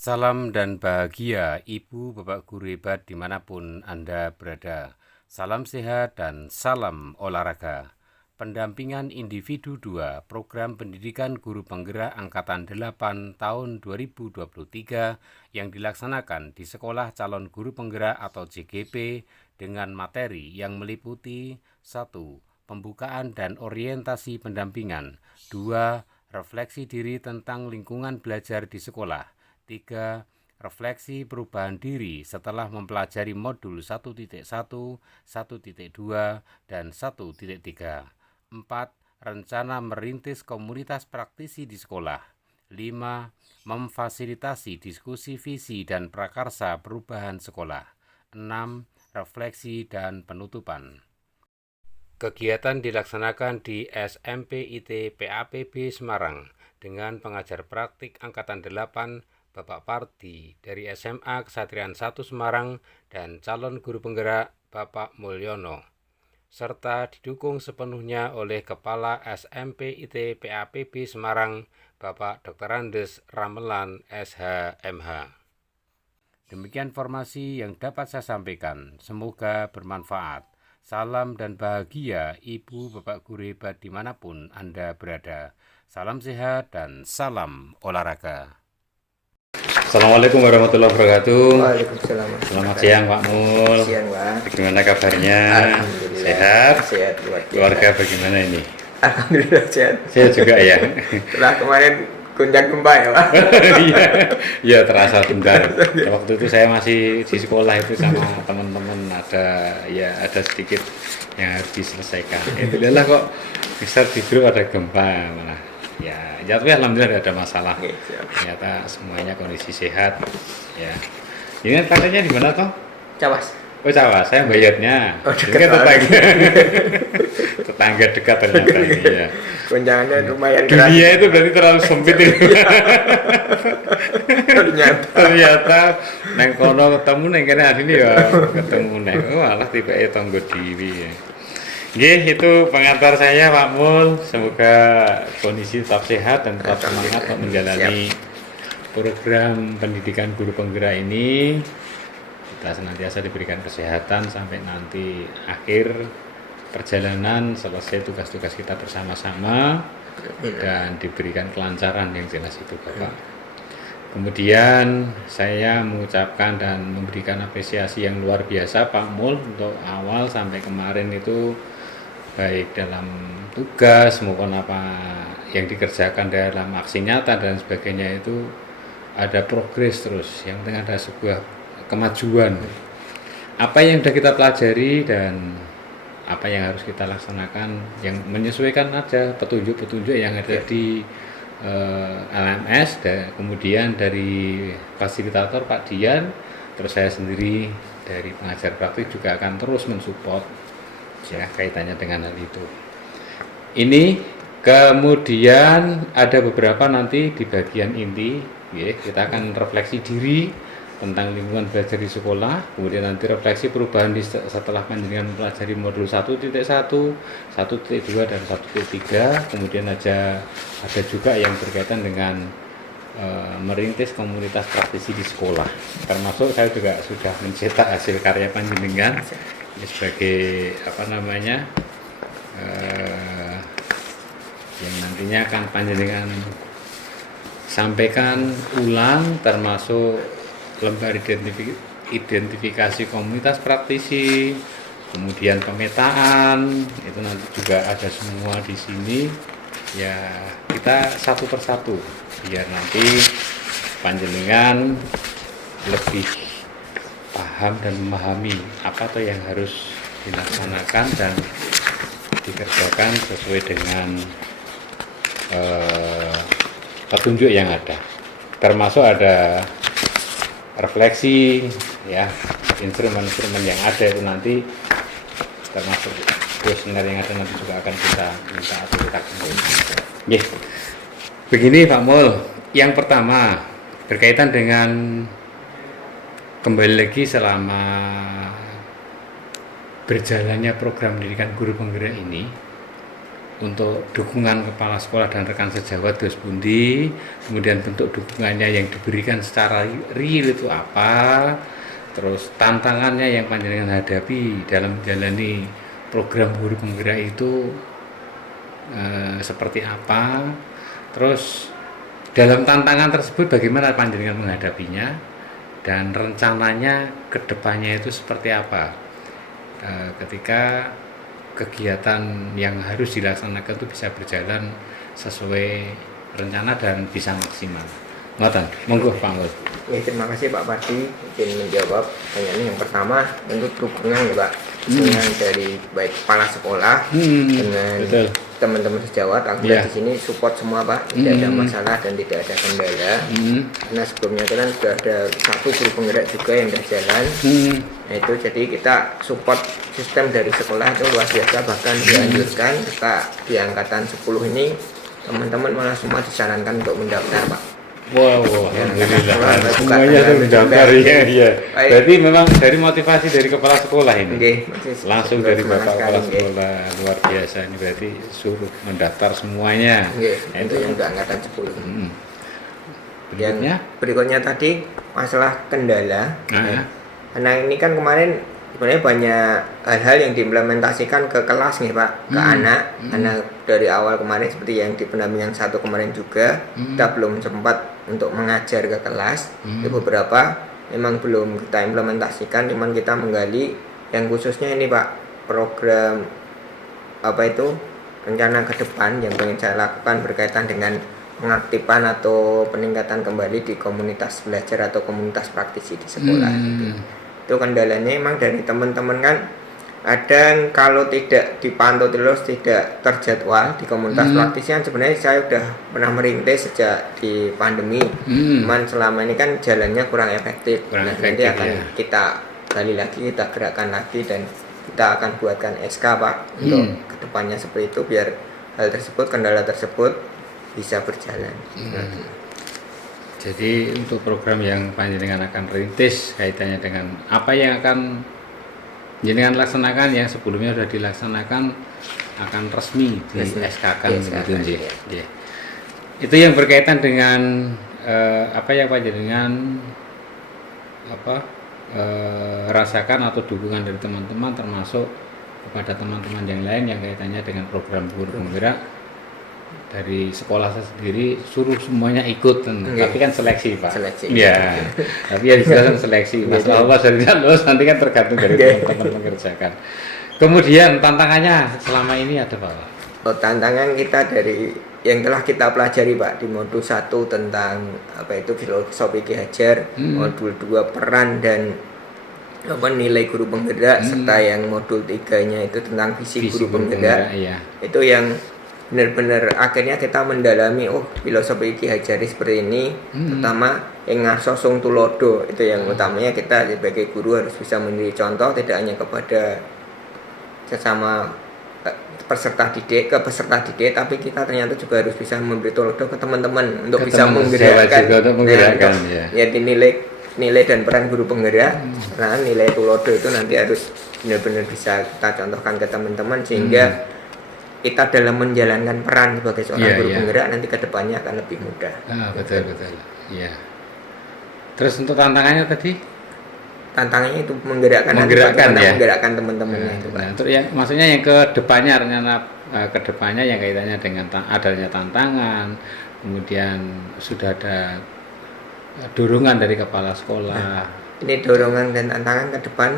Salam dan bahagia Ibu, Bapak Guru hebat dimanapun Anda berada. Salam sehat dan salam olahraga. Pendampingan individu 2 program pendidikan guru penggerak Angkatan 8 tahun 2023 yang dilaksanakan di Sekolah Calon Guru Penggerak atau CGP dengan materi yang meliputi 1. Pembukaan dan orientasi pendampingan. 2. Refleksi diri tentang lingkungan belajar di sekolah. 3. Refleksi perubahan diri setelah mempelajari modul 1.1, 1.2, dan 1.3. 4. Rencana merintis komunitas praktisi di sekolah. 5. Memfasilitasi diskusi visi dan prakarsa perubahan sekolah. 6. Refleksi dan penutupan. Kegiatan dilaksanakan di SMP IT PAPB Semarang dengan pengajar praktik Angkatan 8 Bapak Pardi dari SMA Kesatrian 1 Semarang dan calon guru penggerak Bapak Mulyono, serta didukung sepenuhnya oleh Kepala SMP IT PAPB Semarang Bapak Dr. Andes Ramelan SHMH. Demikian informasi yang dapat saya sampaikan. Semoga bermanfaat. Salam dan bahagia Ibu, Bapak Guru hebat dimanapun Anda berada. Salam sehat dan salam olahraga. Assalamualaikum warahmatullahi wabarakatuh. Waalaikumsalam. Selamat siang Pak Mul. Siang Pak. Bagaimana kabarnya? Alhamdulillah. Sehat? Sehat luar biasa. Keluarga bagaimana ini? Alhamdulillah sehat. Sehat juga ya. Setelah kemarin gonjang gempa ya Pak. Iya, iya terasa bentar. Waktu itu saya masih di sekolah itu sama teman-teman ada sedikit yang harus diselesaikan. Alhamdulillah kok bisa di grup ada gempa malah. Ya tapi alhamdulillah tidak ada masalah. Ternyata semuanya kondisi sehat. Ya. Ini partainya di mana toh? Cawas. Oh Cawas, saya bayarnya. Oh, dekat tetangga dekat ternyata. Iya. Gonjangannya lumayan keras. Dunia itu berarti terlalu sempit itu. Ternyata neng kono ketemu neng kene asline ya ketemu neng. Oh alah tibake tangga dhewe ya. Nggih, itu pengantar saya Pak Mul. Semoga kondisi tetap sehat dan tetap semangat untuk menjalani program pendidikan guru penggerak ini. Kita senantiasa diberikan kesehatan sampai nanti akhir perjalanan, selesai tugas-tugas kita bersama-sama dan diberikan kelancaran yang jelas itu Bapak. Kemudian saya mengucapkan dan memberikan apresiasi yang luar biasa Pak Mul untuk awal sampai kemarin itu baik dalam tugas maupun apa yang dikerjakan dalam aksi nyata dan sebagainya itu ada progres terus, yang penting ada sebuah kemajuan. Apa yang sudah kita pelajari dan apa yang harus kita laksanakan yang menyesuaikan aja petunjuk-petunjuk yang ada di LMS, dan kemudian dari fasilitator Pak Dian, terus saya sendiri dari pengajar praktik juga akan terus mensupport ya kaitannya dengan hal itu. Ini kemudian ada beberapa nanti di bagian inti ya, kita akan refleksi diri tentang lingkungan belajar di sekolah, kemudian nanti refleksi perubahan setelah panjenengan mempelajari modul 1.1, 1.2 dan 1.3, kemudian ada juga yang berkaitan dengan merintis komunitas praktisi di sekolah, termasuk saya juga sudah mencetak hasil karya panjenengan sebagai yang nantinya akan panjenengan sampaikan ulang, termasuk lembar identifikasi komunitas praktisi, kemudian pemetaan, itu nanti juga ada semua di sini. Ya, kita satu persatu biar nanti panjenengan lebih paham dan memahami apa tuh yang harus dilaksanakan dan dikerjakan sesuai dengan petunjuk yang ada, termasuk ada refleksi ya, instrumen-instrumen yang ada itu nanti termasuk kuesioner yang ada nanti juga akan kita minta atau kita kumpulkan. Begini Pak Mul, yang pertama berkaitan dengan kembali lagi selama berjalannya program pendidikan guru penggerak ini, untuk dukungan kepala sekolah dan rekan sejawat dos pundi, kemudian bentuk dukungannya yang diberikan secara real itu apa, terus tantangannya yang panjenengan hadapi dalam menjalani program guru penggerak itu seperti apa, terus dalam tantangan tersebut bagaimana panjenengan menghadapinya dan rencananya ke depannya itu seperti apa ketika kegiatan yang harus dilaksanakan itu bisa berjalan sesuai rencana dan bisa maksimal. Ngoten, monggo Pak Mul. Ya, terima kasih Pak Pardi izin menjawab pertanyaan yang pertama. Tentu dukungan ya Pak, dukungan dari baik kepala sekolah dengan betul. teman-teman sejawat. Aku Iya. di sini support semua Pak, tidak ada masalah dan tidak ada kendala. Karena sebelumnya itu kan sudah ada satu guru penggerak juga yang sudah jalan. Nah itu jadi kita support sistem dari sekolah itu luar biasa, bahkan dianjurkan kita di angkatan 10 ini teman-teman malah semua disarankan untuk mendaftar Pak. Wow, alhamdulillah. Bukan Semuanya tanggal terdaftar juga. ya, iya. Baik. Berarti memang dari motivasi dari kepala sekolah ini. Oke, Langsung dari semangat Bapak sekali, kepala nggih. sekolah luar biasa ini berarti suruh mendaftar semuanya. Oke, Nah, itu itu yang untuk angkatan 10. berikutnya. Yang berikutnya tadi masalah kendala. Nah, Karena ini kan kemarin sebenarnya banyak hal-hal yang diimplementasikan ke kelas nih Pak, ke anak. Karena dari awal kemarin seperti yang di pendampingan satu kemarin juga kita belum sempat untuk mengajar ke kelas. Itu beberapa memang belum kita implementasikan, cuman kita menggali yang khususnya ini Pak, program apa itu rencana ke depan yang ingin saya lakukan berkaitan dengan pengaktifan atau peningkatan kembali di komunitas belajar atau komunitas praktisi di sekolah. Itu kendalanya emang dari teman-teman kan kadang kalau tidak dipantau terus, tidak terjadwal di komunitas praktisi kan sebenarnya saya sudah pernah merintis sejak di pandemi. Cuman selama ini kan jalannya kurang efektif. Kurang Nanti efektif, akan ya. kita gali lagi, kita gerakkan lagi dan kita akan buatkan SK Pak untuk kedepannya seperti itu biar hal tersebut, kendala tersebut bisa berjalan. jadi untuk program yang panjenengan akan rintis kaitannya dengan apa yang akan jenengan laksanakan yang sebelumnya sudah dilaksanakan akan resmi di SK-kan begitu nggih. Nggih. Itu yang berkaitan dengan apa yang panjenengan rasakan atau dukungan dari teman-teman termasuk kepada teman-teman yang lain yang kaitannya dengan program guru penggerak dari sekolah saya sendiri suruh semuanya ikut, tapi kan seleksi Pak. Seleksi. Ya, tapi ya dijelaskan seleksi. Masalah Allah dari lulus nanti kan tergantung dari teman-teman mengerjakan. Kemudian tantangannya selama ini ada Pak? Oh, tantangan kita dari yang telah kita pelajari Pak di modul 1 tentang apa itu filosofi Ki Hajar, modul 2 peran dan nilai guru penggerak, serta yang modul 3-nya itu tentang visi guru penggerak. Iya. Itu yang benar-benar akhirnya kita mendalami filosofi Ki Hajar seperti ini, terutama yang ngasosung tulodo itu yang utamanya kita sebagai guru harus bisa menjadi contoh tidak hanya kepada sesama peserta didik tapi kita ternyata juga harus bisa memberi tulodo ke teman-teman untuk bisa menggerakkan, ya nilai dan peran guru penggerak. Karena nilai tulodo itu nanti harus benar-benar bisa kita contohkan ke teman-teman sehingga kita dalam menjalankan peran sebagai seorang guru penggerak nanti kedepannya akan lebih mudah. Betul. Iya. Terus untuk tantangannya tadi? Tantangannya itu menggerakkan teman-temannya itu Pak. Untuk yang maksudnya yang kedepannya rencana kedepannya yang kaitannya dengan adanya tantangan, kemudian sudah ada dorongan dari kepala sekolah. Ini dorongan dan tantangan ke depan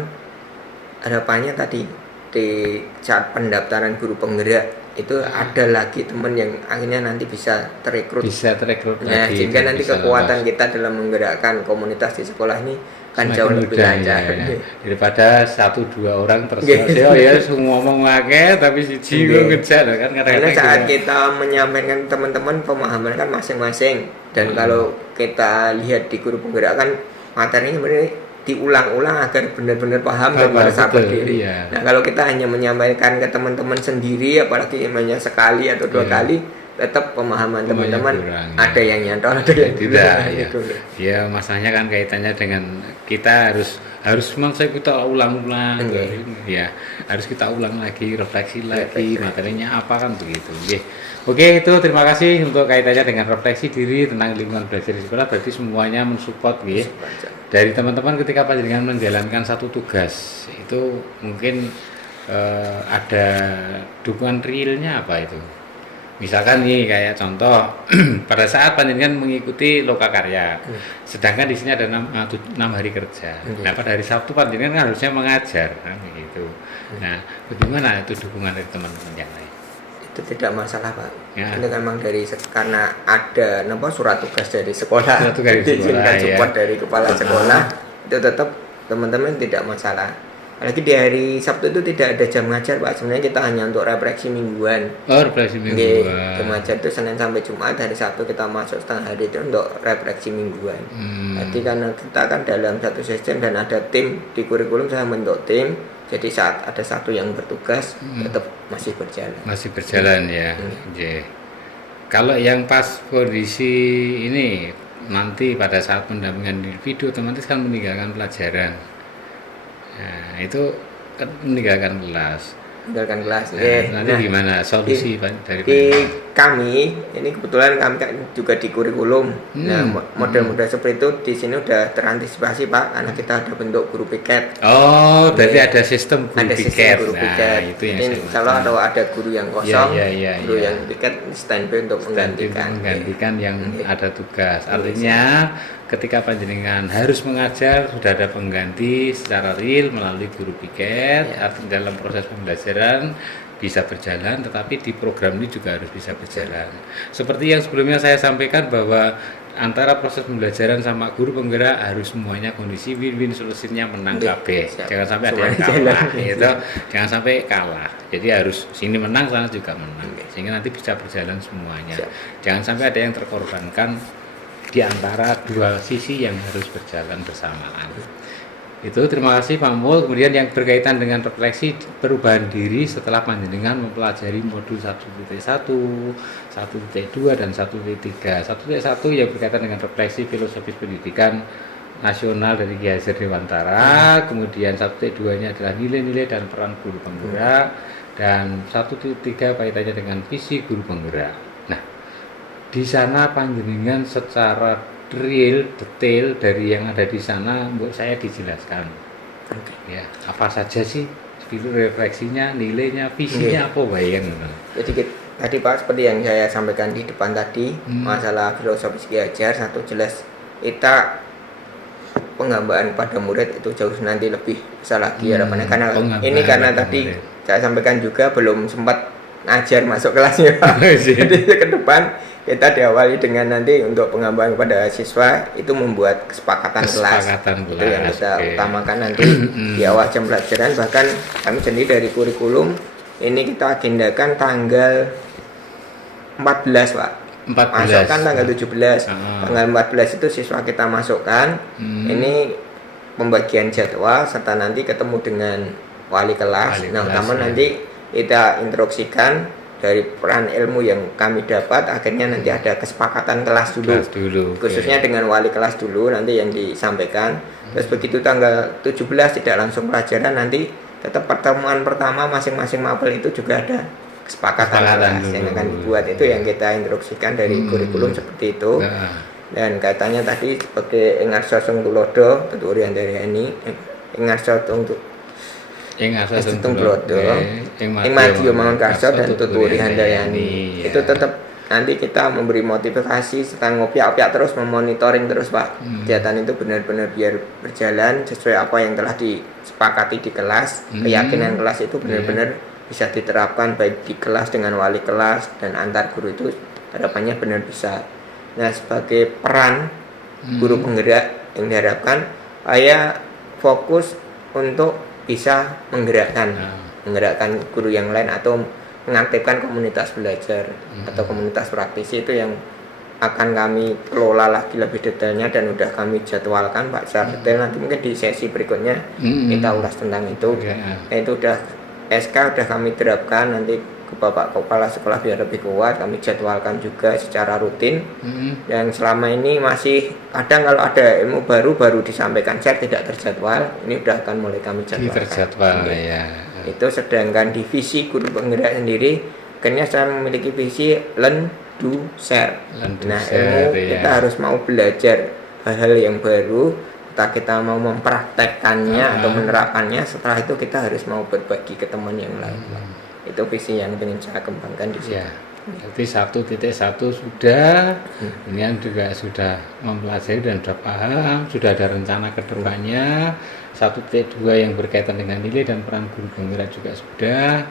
harapannya tadi di saat pendaftaran guru penggerak itu ada lagi teman yang akhirnya nanti bisa terekrut. Nah, lagi. sehingga nanti kekuatan kita dalam menggerakkan komunitas di sekolah ini kan jauh lebih lancar. Ya. Daripada 1-2 orang terselesai ya ngomong akeh tapi siji ngejar kan karena saat kita menyampaikan teman-teman pemahaman kan masing-masing dan kalau kita lihat di guru penggerak kan materinya sebenarnya diulang-ulang agar benar-benar paham dan merasa berdiri. Iya. Nah kalau kita hanya menyampaikan ke teman-teman sendiri apalagi hanya sekali atau 2 kali tetap pemahaman Pemahamannya teman-teman kurang, ya. ada yang nyantol, ada yang Tidak, ya. gitu. Ya masalahnya kan kaitannya dengan kita harus memang saya kita ulang-ulang, ya harus kita ulang lagi, refleksi lagi, materinya apa kan begitu. Oke, itu terima kasih untuk kaitannya dengan refleksi diri tentang lingkungan belajar di sekolah. Berarti semuanya mensupport, dari teman-teman ketika panjenengan menjalankan satu tugas itu mungkin ada dukungan realnya apa itu? Misalkan nih kayak contoh pada saat panjenengan mengikuti lokakarya, sedangkan di sini ada 6 hari kerja. Nah pada hari Sabtu panjenengan kan harusnya mengajar, kan begitu. Nah bagaimana itu dukungan dari teman-teman yang lain? Itu tidak masalah Pak. Ya. Itu memang karena ada surat tugas dari sekolah, Surat tugas dari sekolah, support dari kepala sekolah, itu tetap teman-teman tidak masalah. Apalagi di hari Sabtu itu tidak ada jam ngajar Pak, sebenarnya kita hanya untuk refleksi mingguan. Refleksi mingguan. Jam ngajar itu Senin sampai Jumat, hari Sabtu kita masuk setengah hari itu untuk refleksi mingguan. Jadi karena kita kan dalam satu sistem dan ada tim di kurikulum, saya membentuk tim. Jadi saat ada satu yang bertugas tetap masih berjalan. Masih berjalan ya. Kalau yang pas kondisi ini nanti pada saat pendampingan individu otomatis kan meninggalkan pelajaran. Nah, itu kan meninggalkan kelas. Nanti gimana solusi dari kami ini kebetulan kami kan juga di kurikulum. Nah, model-model seperti itu di sini udah terantisipasi Pak, karena kita ada bentuk guru piket. Oh, berarti ada sistem guru piket. Itu yang kalau ada guru yang kosong, guru yang piket standby untuk menggantikan yang ada tugas. Artinya ketika panjenengan harus mengajar sudah ada pengganti secara real melalui guru piket. Dalam proses pembelajaran bisa berjalan, tetapi di program ini juga harus bisa berjalan. Seperti yang sebelumnya saya sampaikan bahwa antara proses pembelajaran sama guru penggerak harus semuanya kondisi win-win, solusinya menang kabeh. Jangan sampai ada yang kalah, gitu. Jangan sampai kalah. Jadi harus sini menang, sana juga menang. Sehingga nanti bisa berjalan semuanya. Jangan sampai ada yang terkorbankan di antara dua sisi yang harus berjalan bersamaan. Itu terima kasih Pak Mul. Kemudian yang berkaitan dengan refleksi perubahan diri setelah panjenengan mempelajari modul 1.1, 1.2 dan 1.3. 1.1 yang berkaitan dengan refleksi filosofis pendidikan nasional dari Ki Hajar Dewantara. Kemudian 1.2-nya adalah nilai-nilai dan peran guru penggerak, dan 1.3 kaitannya dengan visi guru penggerak. Nah, di sana panjenengan secara real, detail dari yang ada di sana, buat saya dijelaskan. Ya, apa saja sih refleksinya, nilainya, visinya apa bayang? Jadi tadi Pak, seperti yang saya sampaikan di depan tadi, masalah filosofis Ki Hajar, satu jelas kita penghambaan pada murid itu jauh nanti lebih besar lagi harapannya, karena tadi saya sampaikan juga belum sempat ngajar masuk kelasnya Pak. Jadi ke depan kita diawali dengan nanti untuk pengembangan pada siswa itu membuat kesepakatan kelas. Itu yang kita utamakan nanti di awal jam pelajaran. Bahkan kami sendiri dari kurikulum ini kita agendakan tanggal 14 Pak. Masukkan tanggal 17. Tanggal 14 itu siswa kita masukkan. Ini pembagian jadwal serta nanti ketemu dengan wali kelas. Namun nanti kita instruksikan dari peran ilmu yang kami dapat, akhirnya nanti ada kesepakatan kelas dulu. Khususnya dengan wali kelas dulu nanti yang disampaikan. Terus begitu tanggal 17 tidak langsung pelajaran, nanti tetap pertemuan pertama masing-masing mapel itu juga ada kesepakatan kelas yang akan dibuat. Itu yang kita instruksikan dari kurikulum seperti itu. Dan kaitannya tadi sebagai Engarso Tulodo, tuturian dari ini Engarso Tulodo, Madiyo Mangunkarso dan Tuturi Handayani. Itu tetap nanti kita memberi motivasi serta ngopiak-opiak terus, memonitoring terus Pak. Kegiatan itu benar-benar biar berjalan sesuai apa yang telah disepakati di kelas. Keyakinan kelas itu benar-benar bisa diterapkan baik di kelas dengan wali kelas dan antar guru, itu harapannya benar bisa. Nah, sebagai peran guru penggerak yang diharapkan saya fokus untuk bisa menggerakkan guru yang lain atau mengaktifkan komunitas belajar atau komunitas praktisi, itu yang akan kami kelola lagi lebih detailnya dan udah kami jadwalkan Pak secara detail. Nanti mungkin di sesi berikutnya kita ulas tentang itu. Itu udah SK udah kami terapkan, nanti ke Bapak Kepala Sekolah biar lebih kuat, kami jadwalkan juga secara rutin. Yang selama ini masih kadang kalau ada ilmu baru disampaikan share tidak terjadwal, ini udah akan mulai kami jadwalkan. Terjadwal ya. Itu sedangkan di visi guru penggerak sendiri, akhirnya saya memiliki visi learn, do, share. Ilmu kita harus mau belajar hal-hal yang baru, kita mau mempraktekkannya atau menerapkannya. Setelah itu kita harus mau berbagi ke teman yang lain. Itu visi yang ingin saya kembangkan di sini. Ya. Jadi 1.1 sudah, kemudian juga sudah mempelajari dan sudah paham, sudah ada rencana ke depannya. 1.2 yang berkaitan dengan nilai dan peran guru penggerak juga sudah.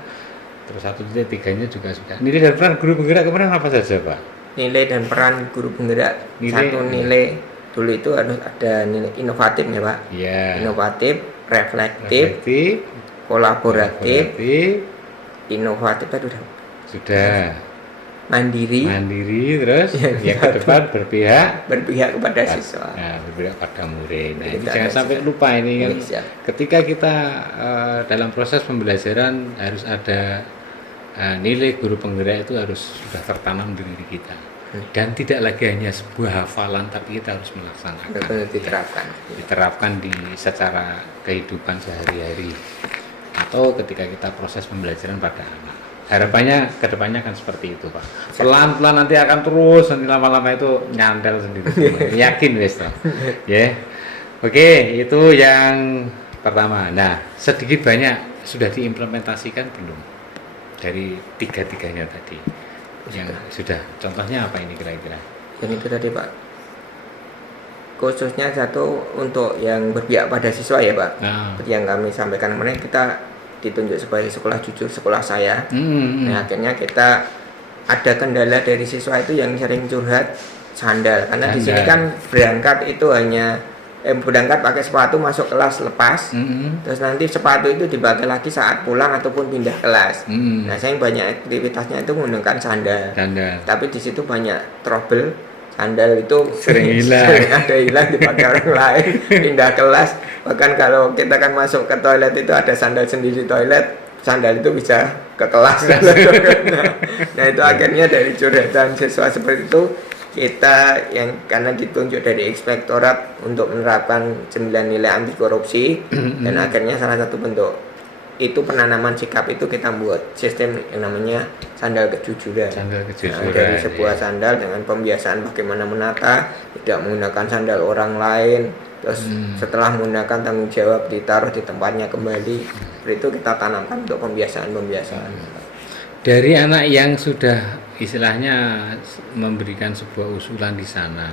Terus 1.3-nya juga sudah. Nilai dan peran guru penggerak kemarin apa saja, Pak? Nilai dan peran guru penggerak. Satu nilai dulu itu harus ada nilai inovatif ya Pak. Iya. Inovatif, reflektif, kolaboratif, inovatif itu sudah. Mandiri, terus yang ke depan berpihak kepada siswa. Nah, berpihak pada murid. Nah, ini jangan sampai lupa ini kan. Ketika kita dalam proses pembelajaran harus ada nilai guru penggerak itu harus sudah tertanam di diri kita. Dan tidak lagi hanya sebuah hafalan, tapi kita harus melaksanakan. Diterapkan di secara kehidupan sehari-hari atau ketika kita proses pembelajaran pada anak. Harapannya kedepannya akan seperti itu Pak. Pelan-pelan nanti akan terus, nanti lama-lama itu nyantel sendiri. Yakin wes toh. Ya. Oke, itu yang pertama. Nah, sedikit banyak sudah diimplementasikan belum dari tiga-tiganya tadi? Yang sudah. Contohnya apa ini kira-kira? Yang itu tadi Pak. Khususnya satu untuk yang berpihak pada siswa ya Pak. Seperti yang kami sampaikan kemarin, kita ditunjuk sebagai sekolah jujur, sekolah saya. Nah, akhirnya kita ada kendala dari siswa itu yang sering curhat sandal, karena di sini kan berangkat itu hanya berangkat pakai sepatu masuk kelas lepas, terus nanti sepatu itu dipakai lagi saat pulang ataupun pindah kelas. Nah, saya banyak aktivitasnya itu menggunakan sandal. Tapi di situ banyak trouble. Sandal itu sering hilang dipakai orang lain, pindah kelas. Bahkan kalau kita kan masuk ke toilet itu ada sandal sendiri toilet, sandal itu bisa ke kelas. Nah, itu akhirnya dari curhatan siswa seperti itu, kita yang karena ditunjuk dari inspektorat untuk menerapkan 9 nilai anti korupsi, dan akhirnya salah satu bentuk itu penanaman sikap itu kita buat sistem yang namanya sandal kejujuran. Nah, dari sebuah sandal dengan pembiasaan bagaimana menata, tidak menggunakan sandal orang lain, terus setelah menggunakan tanggung jawab ditaruh di tempatnya kembali. Itu kita tanamkan untuk pembiasaan. Dari anak yang sudah istilahnya memberikan sebuah usulan di sana,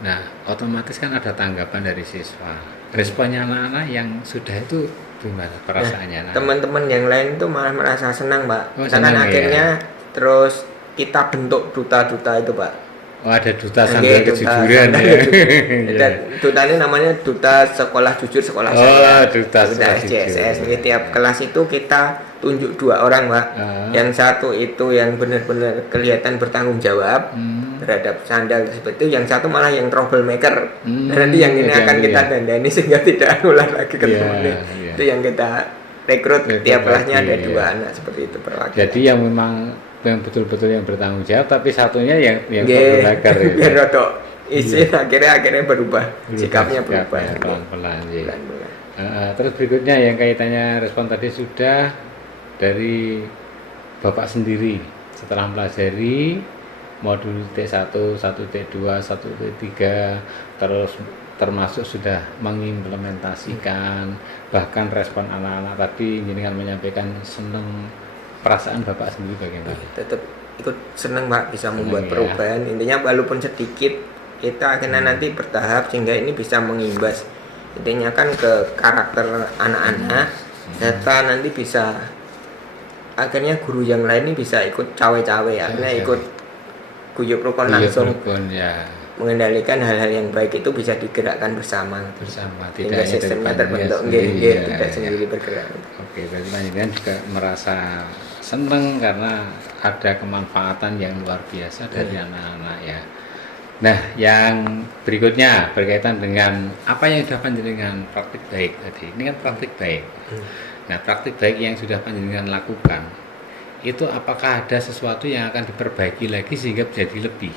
nah otomatis kan ada tanggapan dari siswa. Responnya anak-anak yang sudah itu gimana perasaannya? Teman-teman yang lain itu malah merasa senang Pak. Misalkan akhirnya terus kita bentuk duta-duta itu Pak. Ada duta sandal kejujuran ya. Duta ini namanya duta sekolah jujur sekolah saya. Duta SJSS. Jadi tiap kelas itu kita tunjuk 2 orang Pak. Yang satu itu yang benar-benar kelihatan bertanggung jawab terhadap sandal tersebut, itu yang satu malah yang troublemaker. Nanti yang ini akan kita dandani sehingga tidak ulang lagi ke temannya. Itu yang kita rekrut tiap kelasnya ada 2 anak seperti itu perwakilan. Jadi yang memang yang betul-betul yang bertanggung jawab, tapi satunya yang troublemaker ya. Biar rotok izin akhirnya berubah, sikapnya berubah pelan-pelan. Terus berikutnya yang kaitannya respon tadi sudah dari Bapak sendiri setelah mempelajari modul T1, 1T2, 1T3, terus termasuk sudah mengimplementasikan, bahkan respon anak-anak tadi jenengan menyampaikan seneng, perasaan Bapak sendiri bagaimana? Tetap ikut senang Pak, bisa membuat perubahan. Intinya walaupun sedikit, kita akhirnya nanti bertahap sehingga ini bisa mengimbas intinya kan ke karakter anak-anak, serta nanti bisa akhirnya guru yang lain ini bisa ikut cawe-cawe, akhirnya ikut guyub rukun langsung mengendalikan hal-hal yang baik itu bisa digerakkan bersama, tidak sistemnya terbentuk tidak sendiri bergerak. Oke, berarti panjenengan juga merasa senang karena ada kemanfaatan yang luar biasa dari anak-anak ya. Nah, yang berikutnya berkaitan dengan apa yang sudah panjenengan praktik baik tadi. Ini kan praktik baik. Nah, praktik baik yang sudah panjenengan lakukan itu apakah ada sesuatu yang akan diperbaiki lagi sehingga menjadi lebih?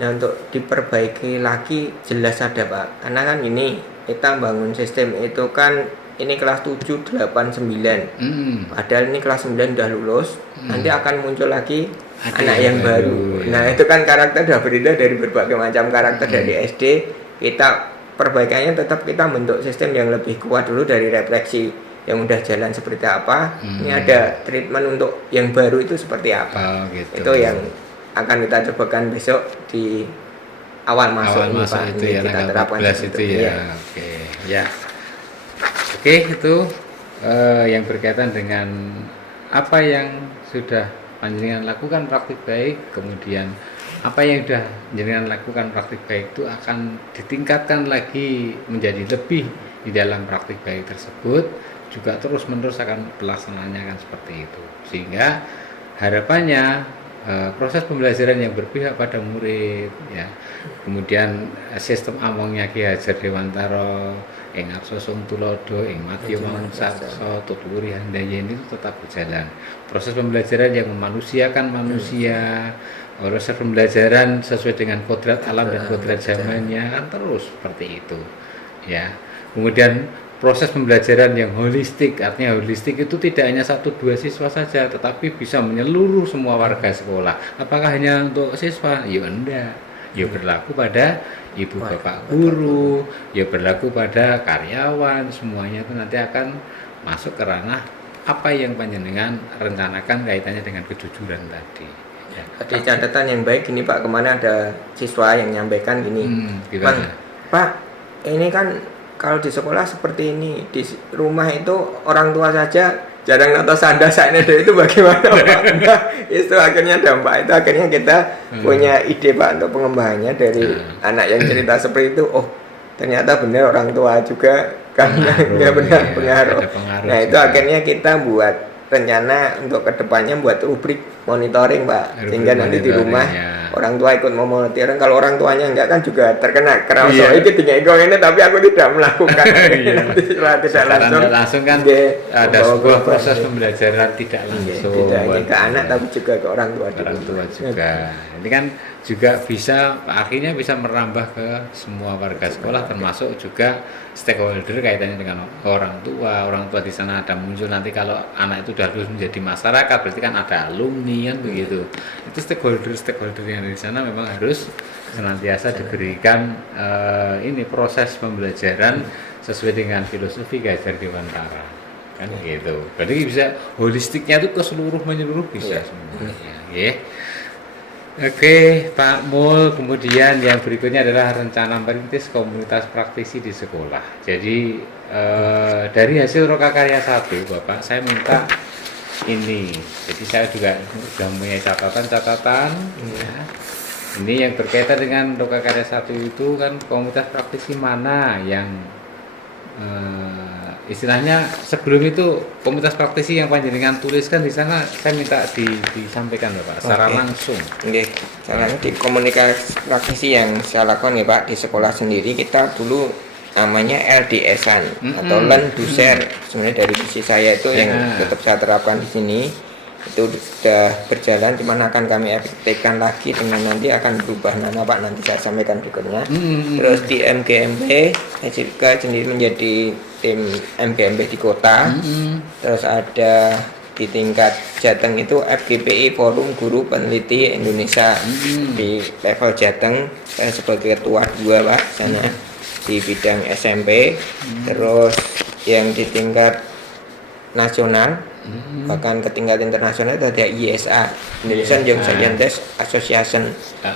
Nah, untuk diperbaiki lagi jelas ada Pak, karena kan ini kita bangun sistem itu kan ini kelas 7, 8, 9. Padahal ini kelas 9 udah lulus, nanti akan muncul lagi anak yang baru. Ya. Nah, itu kan karakter udah berbeda dari berbagai macam karakter dari SD. Kita perbaikannya tetap kita bentuk sistem yang lebih kuat dulu dari refleksi yang udah jalan seperti apa. Ini ada treatment untuk yang baru itu seperti apa. Gitu. Itu yang akan kita cobakan besok di awal masuk ini Pak. Itu ini ya, kita tanggal terapkan 14 itu ya. Oke, ya. Oke, itu yang berkaitan dengan apa yang sudah panjenengan lakukan praktik baik, kemudian apa yang sudah panjenengan lakukan praktik baik itu akan ditingkatkan lagi menjadi lebih di dalam praktik baik tersebut, juga terus-menerus akan pelaksanaannya akan seperti itu. Sehingga harapannya proses pembelajaran yang berpihak pada murid ya, kemudian sistem amongnya Ki Hajar Dewantara ing Absosung Tulodo ing Madya Mangun Saksa Tuturi Handayani itu tetap berjalan. Proses pembelajaran yang memanusiakan manusia, proses pembelajaran sesuai dengan kodrat alam dan kodrat zamannya kan terus seperti itu ya. Kemudian proses pembelajaran yang holistik, artinya holistik itu tidak hanya 1-2 siswa saja, tetapi bisa menyeluruh semua warga sekolah. Apakah hanya untuk siswa? Ya enggak, ya berlaku pada ibu bapak guru, ya berlaku pada karyawan, semuanya itu nanti akan masuk ke ranah apa yang panjenengan rencanakan kaitannya dengan kejujuran tadi. Ya. Di catatan yang baik gini Pak, kemana ada siswa yang nyampaikan gini, Bang, Pak, ini kan kalau di sekolah seperti ini, di rumah itu orang tua saja jarang nonton sandasannya, itu bagaimana Pak? Nah, itu akhirnya dampak itu akhirnya kita punya ide Pak untuk pengembangannya dari anak yang cerita seperti itu. Oh, ternyata benar orang tua juga kan benar pengaruh. Nah, itu akhirnya kita buat rencana untuk kedepannya buat rubrik monitoring Pak, sehingga nanti di rumah orang tua ikut memonitoring. Kalau orang tuanya enggak kan juga terkena kerasa itu tinggal ini tapi aku tidak melakukan. Nanti setelah tidak langsung kan ada sebuah proses pembelajaran tidak langsung tidak hanya ke anak tapi juga ke orang tua juga. Ini kan juga bisa akhirnya bisa merambah ke semua warga sekolah, termasuk juga stakeholder kaitannya dengan orang tua di sana ada muncul nanti kalau anak itu sudah lulus menjadi masyarakat, berarti kan ada alumni kan begitu. Itu stakeholder yang di sana memang harus senantiasa diberikan ini proses pembelajaran sesuai dengan filosofi Ki Hajar Dewantara kan gitu. Berarti bisa holistiknya itu ke seluruh menyeluruh bisa semuanya. Ya. Oke, Pak Mul, kemudian yang berikutnya adalah rencana merintis komunitas praktisi di sekolah. Jadi dari hasil Rokakarya 1, Bapak, saya minta ini. Jadi saya juga sudah punya catatan-catatan. Ya. Ini yang berkaitan dengan Rokakarya 1 itu kan komunitas praktisi mana yang istilahnya sebelum itu komunitas praktisi yang panjenengan tuliskan di sana saya minta disampaikan Bapak secara langsung. Oke. Caranya di komunitas praktisi yang saya lakukan ya Pak di sekolah sendiri kita dulu namanya LDS-an atau Learn do Share. Sebenarnya dari visi saya itu yang tetap saya terapkan di sini. Itu sudah berjalan, cuman akan kami efektifkan lagi dengan nanti akan berubah nama Pak, nanti saya sampaikan berikutnya. Terus di MGMP saya juga sendiri menjadi tim MGMP di kota. Terus ada di tingkat Jateng itu FGPI Forum Guru Peneliti Indonesia. Di level Jateng saya sebagai ketua 2 Pak sana di bidang SMP. Terus yang di tingkat nasional bahkan ke tingkat internasional itu ada ISA, Indonesian Young Scientist Association.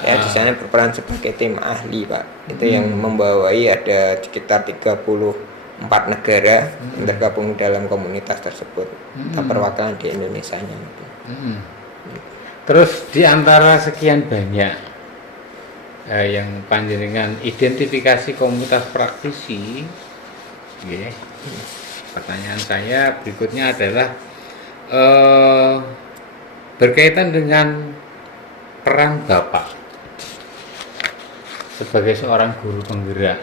Ya di sana berperan sebagai tim ahli Pak. Itu yang membawai ada sekitar 34 negara yang tergabung dalam komunitas tersebut. Kita perwakilan di Indonesianya. Terus di antara sekian banyak yang panjenengan identifikasi komunitas praktisi, pertanyaan saya berikutnya adalah berkaitan dengan peran Bapak sebagai seorang guru penggerak,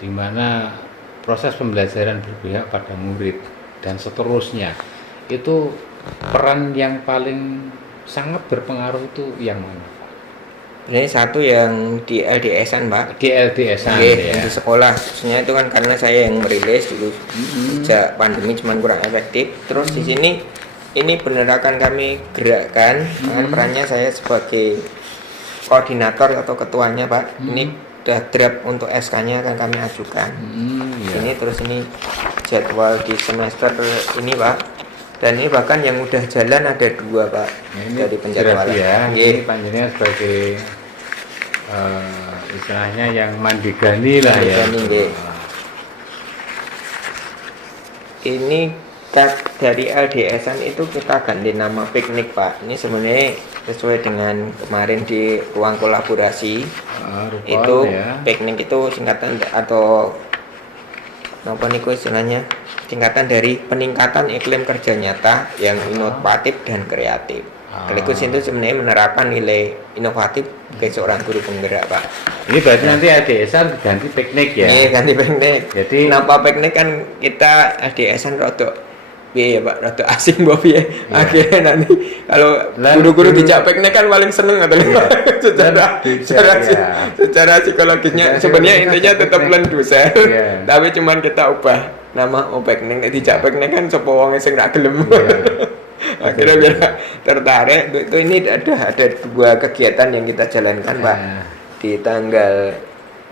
di mana proses pembelajaran berpihak pada murid dan seterusnya itu peran yang paling sangat berpengaruh itu yang mana? Ini satu yang di LDS-an, Pak. Di LDS-an Nggih, ya. di sekolah. Khususnya itu kan karena saya yang merilis dulu sejak pandemi cuman kurang efektif. Terus di sini ini beneran akan kami gerakkan. Dengan perannya saya sebagai koordinator atau ketuanya, Pak. Ini udah draft untuk SK-nya akan kami ajukan. Ya. Ini terus ini jadwal di semester ini, Pak. Dan ini bahkan yang udah jalan ada 2, Pak. Nah, ini dari penjadwalan. berarti ya. Nggih. Ini panjenengan sebagai istilahnya yang mandigani lah ya. Mandigani, nggih. Ini dari LDS-an itu kita ganti nama piknik, Pak. Ini sebenarnya sesuai dengan kemarin di ruang kolaborasi. Rupal, Itu ya. piknik itu singkatan atau apa nih istilahnya, singkatan dari peningkatan iklim kerja nyata yang inovatif dan kreatif. Sekaligus itu sebenarnya menerapkan nilai inovatif ke seorang guru penggerak, Pak. Ini berarti nanti ADS-an ganti piknik ya. Iya, ganti piknik. Jadi Kenapa piknik kan kita LDS-an rada piye ya, Pak, rada asing mbok piye. Akhirnya nanti kalau guru-guru dijak piknik kan paling seneng atau secara psikologisnya sebenarnya intinya tetap lan dosen. Tapi cuman kita ubah nama piknik, dijak piknik kan sapa wong sing ra gelem. Akhirnya biar tertarik. Itu ini ada 2 kegiatan yang kita jalankan, Pak. Di tanggal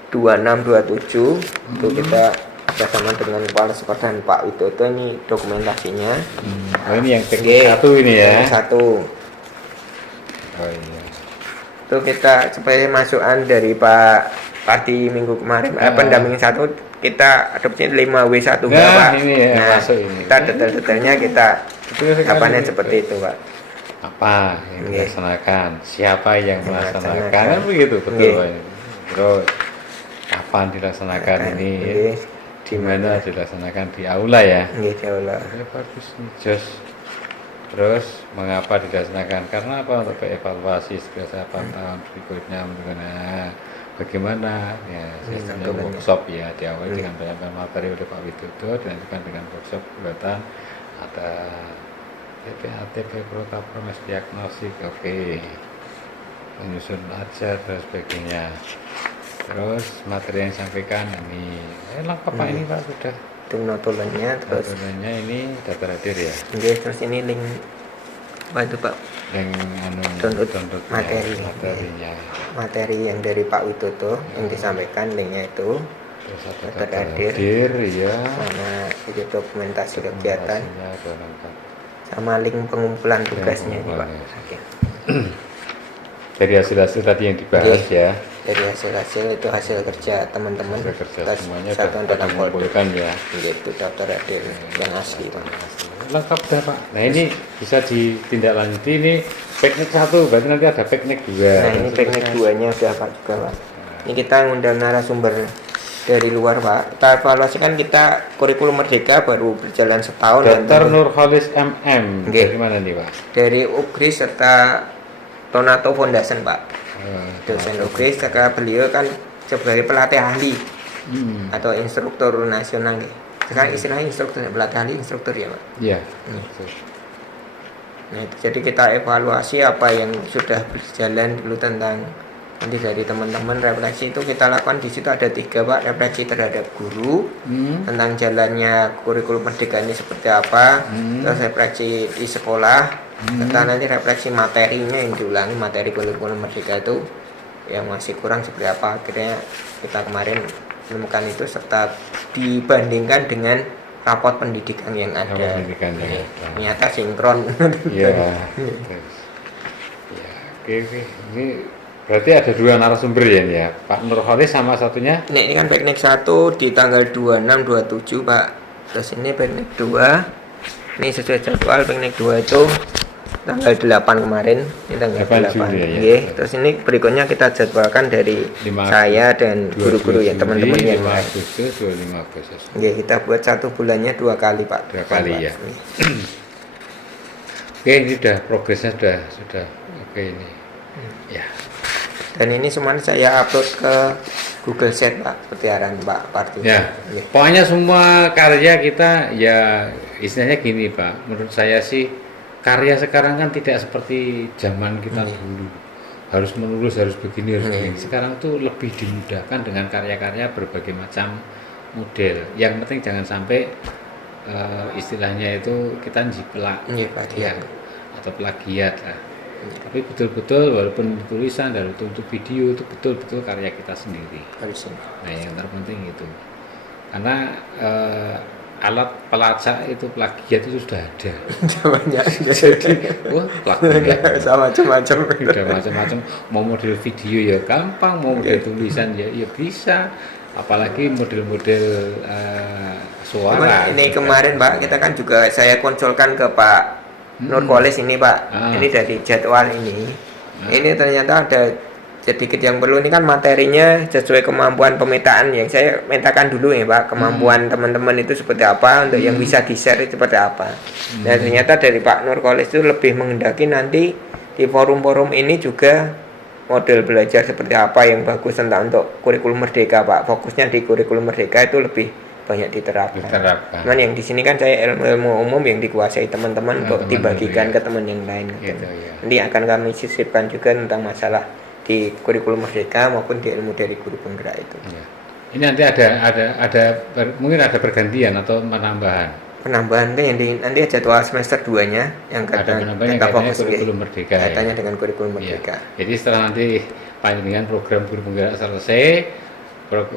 26 27 itu kita bersama dengan Kepala Sekolah dan Pak Widodo, ini dokumentasinya. Oh, ini yang teknik 1 ini ya. Teknik 1. Oh iya. Itu kita sebagai masukan dari Pak Parti minggu kemarin. Pendamping 1 kita adopsi 5W1 Nah, Pak. ini ya, masuk ini. Kita detail-detailnya kita apanya seperti itu, Pak. Apa yang dilaksanakan, siapa yang melaksanakan, kan begitu, betul. Nggih. Pak. Terus kapan dilaksanakan ini, Nggih. di mana dilaksanakan, di aula ya. Nggih, insyaallah. Ya, bagus nih, jos. Terus mengapa dilaksanakan? Karena apa? Untuk evaluasi setiap tahun berikutnya, bagaimana ya sistemnya workshop ya, diawali dengan penyampaian materi oleh Pak Widodo, dilanjutkan dengan workshop buatan ada TPATP protaprones diagnostik, oke, menyusun ajar dan sebagainya. Terus materi yang disampaikan ini lengkap Pak, ini Pak sudah. Itu notulennya, terus Notulennya ini data hadir ya. nggih, terus ini link apa itu, Pak? Yang Download materinya. Materi yang dari Pak Widodo yang disampaikan, linknya itu. Terus ada Data data hadir. hadir ya. Sama itu dokumentasi kegiatan, Dokumentasinya ada lengkap. sama link pengumpulan tugasnya ini, Pak. Pengumpulannya. Oke. Dari hasil-hasil tadi yang dibahas ya. Dari hasil itu hasil kerja teman-teman. Hasil kerja Kita semuanya satuan sudah dalam folder. dikumpulkan ya. Gitu, daftar hadir yang asli, Pak. Lengkap dah Pak. Nah ini bisa ditindaklanjuti, ini piknik 1, berarti nanti ada piknik 2. Nah, ini teknik 2-nya udah Pak juga, Pak. Ini kita ngundang narasumber dari luar, Pak. Kita evaluasikan, kita kurikulum Merdeka baru berjalan setahun. Dr. Nurholis MM. Nggih. Gimana nih Pak? Dari UGRIS serta Tonato Foundation, Pak. Dosen UGRIS, karena beliau kan sebagai pelatih ahli atau instruktur nasional nih. Sekarang istilahnya instruktur, pelatih ahli instruktur ya, Pak. Iya. Nah, itu, jadi kita evaluasi apa yang sudah berjalan dulu tentang nanti dari teman-teman. Refleksi itu kita lakukan di situ ada 3, Pak. Refleksi terhadap guru tentang jalannya kurikulum Merdeka ini seperti apa, terus refleksi di sekolah, serta nanti refleksi materinya yang diulangi, materi kurikulum Merdeka itu yang masih kurang seperti apa. Akhirnya kita kemarin menemukan itu serta dibandingkan dengan rapot pendidikan yang ada. Pendidikannya. Ternyata sinkron. Iya. Ya, oke. Ini berarti ada 2 narasumber ya ini ya. Pak Nurholis sama satunya. Ini kan teknik 1 di tanggal 26 27, Pak. Terus ini teknik 2. Ini sesuai jadwal, teknik 2 itu tanggal 8 kemarin. Ini tanggal 8. Juli, ya. Nggih, terus ini berikutnya kita jadwalkan dari 5 saya dan guru-guru ya, teman-teman yang 5 lain. Agustus, 25 Agustus. Nggih, kita buat 1 bulannya 2 kali, Pak. 2 kali ya. Nggih. Oke, ini sudah progresnya sudah oke ini. Ya. Dan ini semuanya saya upload ke Google Sheet, Pak, seperti arahan Pak Parti. Ya. Nggih. Pokoknya semua karya kita ya istilahnya gini Pak, menurut saya sih karya sekarang kan tidak seperti zaman kita dulu harus menulis, harus begini, harus begini. Sekarang tuh lebih dimudahkan dengan karya-karya berbagai macam model. Yang penting jangan sampai istilahnya itu kita jiplak ya, atau plagiat lah. Tapi betul-betul walaupun tulisan dan untuk video itu betul-betul karya kita sendiri. Nah yang terpenting itu, karena alat pelacak itu plagiat itu sudah ada. Banyak jadi. Wah plagiat. Sama macam-macam. Sudah macam-macam. Mau model video ya gampang, mau model tulisan ya bisa. Apalagi model-model suara. Ini kemarin Pak, kita kan juga saya konsulkan ke Pak Nurkolis ini Pak. Ini dari jadwal ini. Ini ternyata ada sedikit yang perlu, ini kan materinya sesuai kemampuan pemetaan yang saya mintakan dulu ya Pak, kemampuan teman-teman itu seperti apa, untuk yang bisa di-share seperti apa. Nah ternyata dari Pak Nurkolis itu lebih menghendaki nanti di forum-forum ini juga model belajar seperti apa yang bagus tentang untuk kurikulum merdeka Pak. Fokusnya di kurikulum merdeka itu lebih banyak diterapkan. Cuman yang di sini kan saya ilmu umum yang dikuasai teman-teman untuk dibagikan ke teman yang lain. Gitu. Nanti akan kami sisipkan juga tentang masalah di kurikulum merdeka maupun di ilmu dari guru penggerak itu. Ya. Ini nanti mungkin ada pergantian atau penambahan kan yang nanti jadwal semester 2-nya yang katanya kurikulum merdeka. Katanya dengan kurikulum merdeka. Ya. Jadi setelah nanti panjenengan program guru penggerak selesai,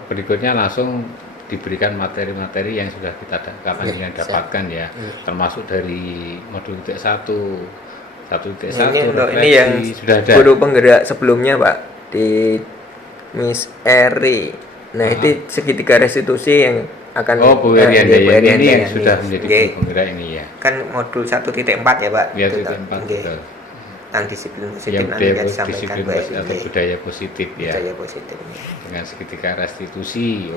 berikutnya langsung diberikan materi-materi yang sudah kita dapatkan ya, termasuk dari modul T1. Ini yang sudah ada. Guru penggerak sebelumnya Pak di Miss Eri. Nah itu segitiga restitusi yang akan Bu Erian ini yang sudah menjadi guru penggerak ini ya. Kan modul 1.4 ya Pak. Ya 1.4 betul. Tentang disiplin positif nanti akan disampaikan atau budaya positif ya. Budaya positif. Dengan segitiga restitusi.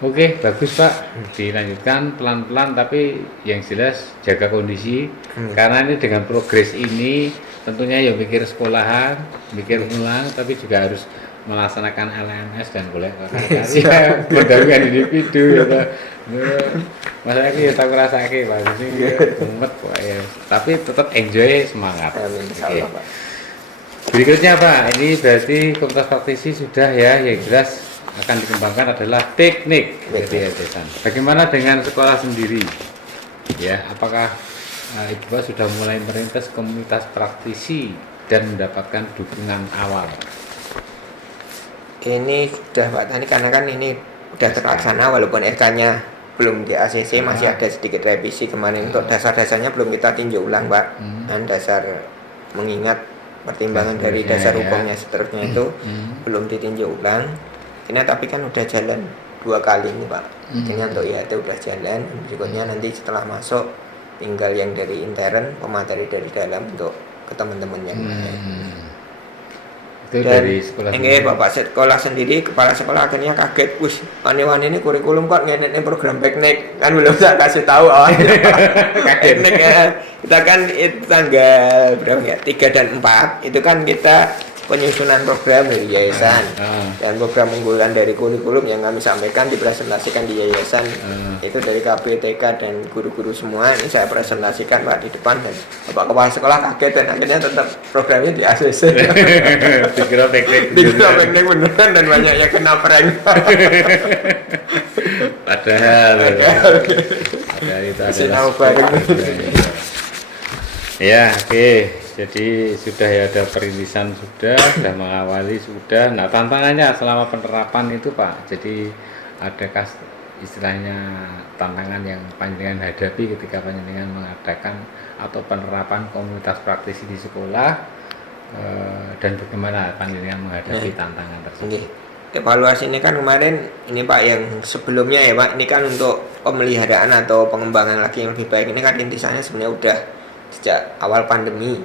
Oke, bagus Pak. Dilanjutkan pelan-pelan tapi yang jelas jaga kondisi. Karena ini dengan progres ini tentunya ya mikir sekolahan, mikir ulang, tapi juga harus melaksanakan LMS dan boleh karya pendampingan individu gitu. Masa ini ya tak rasake Pak. Ini mumet kok ya. Tapi tetap enjoy, semangat. Oke. Berikutnya Pak, ini berarti komunitas praktisi sudah ya, yang jelas akan dikembangkan adalah teknik dari yayasan. Bagaimana dengan sekolah sendiri? Ya, apakah Ibu Pak sudah mulai merintis komunitas praktisi dan mendapatkan dukungan awal? Ini sudah Pak Tani, karena kan ini sudah terlaksana walaupun RK-nya belum di ACC, masih ada sedikit revisi kemarin. Untuk dasar-dasarnya belum kita tinjau ulang Pak. Dan dasar mengingat pertimbangan dari dasar hukumnya seterusnya itu belum ditinjau ulang. Ini tapi kan udah jalan 2 kali ini Pak. Jadi untuk IHT udah jalan. Berikutnya nanti setelah masuk tinggal yang dari intern, pemateri dari dalam untuk ke teman-teman yang lain. Itu dan dari sekolah sendiri. Bapak sekolah sendiri, kepala sekolah akhirnya kaget, wis wani-wani ini kurikulum kok ngenek program teknik, kan belum saya kasih tahu awalnya. Kaget ya. Kita kan itu tanggal berapa ya, 3 dan 4 itu kan kita penyusunan program dari yayasan dan program unggulan dari kurikulum yang kami sampaikan dipresentasikan di yayasan itu dari KPTK dan guru-guru semua. Ini saya presentasikan Pak di depan dan Bapak kepala sekolah kaget dan akhirnya tetap programnya di ACC. Dikira teknik beneran dan banyak yang kena prank. Padahal itu adalah ya oke. Jadi sudah ya ada perintisan sudah mengawali sudah. Nah tantangannya selama penerapan itu Pak. Jadi adakah istilahnya tantangan yang panjenengan hadapi ketika panjenengan mengadakan atau penerapan komunitas praktisi di sekolah dan bagaimana panjenengan menghadapi tantangan tersebut? Evaluasi ini kan kemarin ini Pak yang sebelumnya ya Pak, ini kan untuk pemeliharaan atau pengembangan lagi yang lebih baik. Ini kan intisannya sebenarnya udah sejak awal pandemi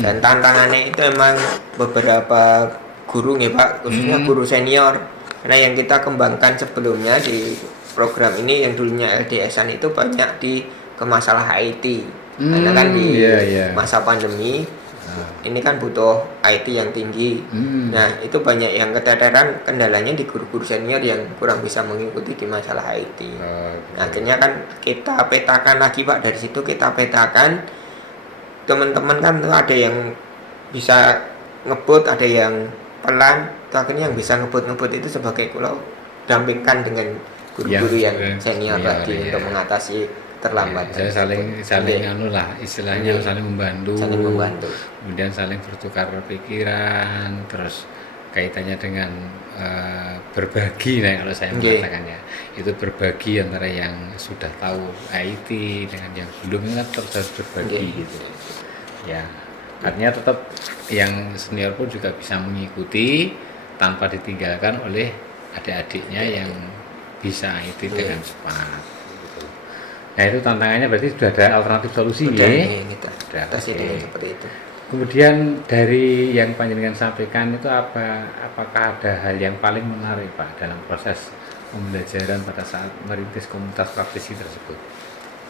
dan tantangannya itu emang beberapa guru nih Pak, khususnya guru senior, karena yang kita kembangkan sebelumnya di program ini yang dulunya LDS-an itu banyak di ke masalah IT karena kan di masa pandemi ini kan butuh IT yang tinggi. Nah, itu banyak yang keteteran, kendalanya di guru-guru senior yang kurang bisa mengikuti di masalah IT. Nah, akhirnya kan kita petakan lagi Pak, dari situ kita petakan teman-teman kan tuh ada yang bisa ngebut, ada yang pelan, akhirnya yang bisa ngebut itu sebagai kalau dampingkan dengan guru-guru yang senior tadi untuk mengatasi terlambat. Saya saling anu lah istilahnya, saling membantu, kemudian saling bertukar pikiran, terus kaitannya dengan berbagi. Nah, kalau saya mengatakannya itu berbagi antara yang sudah tahu IT dengan yang belum, kan terus berbagi gitu ya. Artinya tetap yang senior pun juga bisa mengikuti tanpa ditinggalkan oleh adik-adiknya yang bisa IT dengan cepat. Nah, itu tantangannya berarti sudah ada alternatif solusi ya. Dengan seperti itu. Kemudian dari yang panjenengan sampaikan itu apakah ada hal yang paling menarik Pak dalam proses pembelajaran pada saat merintis komunitas praktisi tersebut?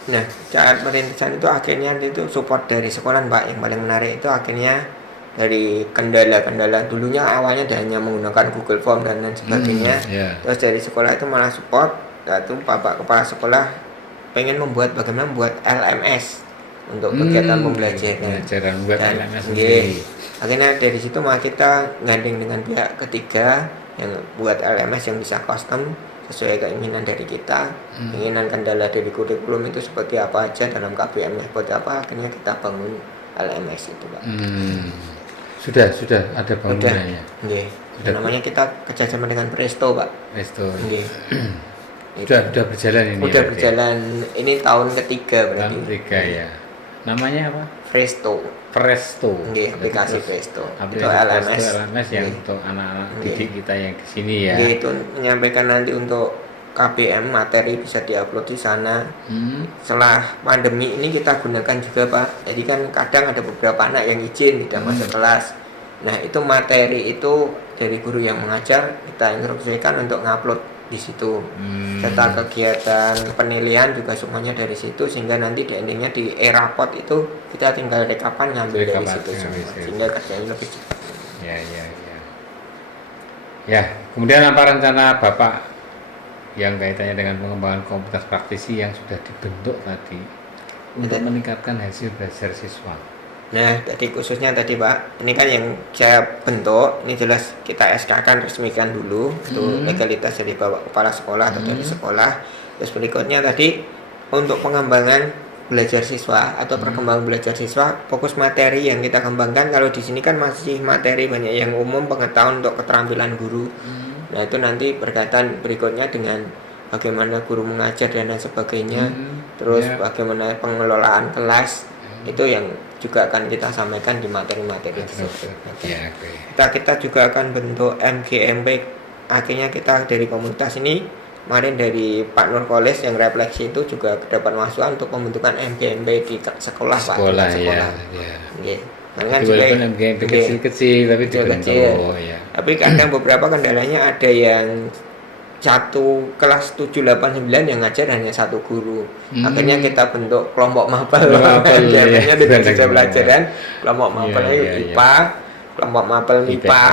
Nah, saat perintisan itu akhirnya itu support dari sekolah Pak. Yang paling menarik itu akhirnya dari kendala-kendala dulunya awalnya hanya menggunakan Google Form dan lain sebagainya. Terus dari sekolah itu malah support, yaitu Bapak Kepala Sekolah pengen bagaimana membuat LMS untuk kegiatan pembelajaran buat LMS sendiri. Akhirnya dari situ malah kita gandeng dengan pihak ketiga yang buat LMS yang bisa custom sesuai keinginan dari kita, keinginan kendala dari kurikulum itu seperti apa aja, dalam KBM seperti apa, akhirnya kita bangun LMS itu Pak. Sudah ada bangunannya. Namanya kita kerjasama dengan Presto Pak. Presto. Sudah berjalan ini. Udah berjalan. Ini tahun ketiga berarti. Tahun ketiga ya. Namanya apa? Presto. Aplikasi Presto. Itu LMS yang untuk anak-anak didik kita yang di sini ya. Itu menyampaikan nanti untuk KBM materi bisa diupload di sana. Setelah pandemi ini kita gunakan juga Pak. Jadi kan kadang ada beberapa anak yang izin tidak masuk kelas. Nah, itu materi itu dari guru yang mengajar kita instruksikan untuk ngupload di situ. Serta kegiatan penilaian juga semuanya dari situ, sehingga nanti di endingnya di e-raport itu kita tinggal rekapan ngambil dari situ semua, sehingga kerjanya lebih cepat. Ya, kemudian apa rencana Bapak yang kaitannya dengan pengembangan komunitas praktisi yang sudah dibentuk tadi untuk meningkatkan hasil belajar siswa? Nah, tadi khususnya tadi Pak, ini kan yang saya bentuk, ini jelas kita SK-kan, resmikan dulu itu legalitas dari Bapak Kepala Sekolah atau dari sekolah. Terus berikutnya tadi untuk pengembangan belajar siswa atau perkembangan belajar siswa, fokus materi yang kita kembangkan. Kalau di sini kan masih materi banyak yang umum, pengetahuan untuk keterampilan guru. Nah, itu nanti berkaitan berikutnya dengan bagaimana guru mengajar dan lain sebagainya. Terus bagaimana pengelolaan kelas, itu yang juga akan kita sampaikan di materi-materi tersebut. Kita juga akan bentuk MGMP. Akhirnya kita dari komunitas ini kemarin dari Pak Nur Koles yang refleksi itu juga dapat masukan untuk pembentukan MGMP di sekolah Pak. Sekolah. Kan walaupun MGMP kecil-kecil tapi dibentuk ya. Tapi kadang beberapa kendalanya ada yang satu kelas 7, 8, 9 yang ngajar hanya satu guru. Akhirnya kita bentuk kelompok mapel. Akhirnya dengan sisa pelajaran kelompok mapel IPA, kelompok mapel MIPA,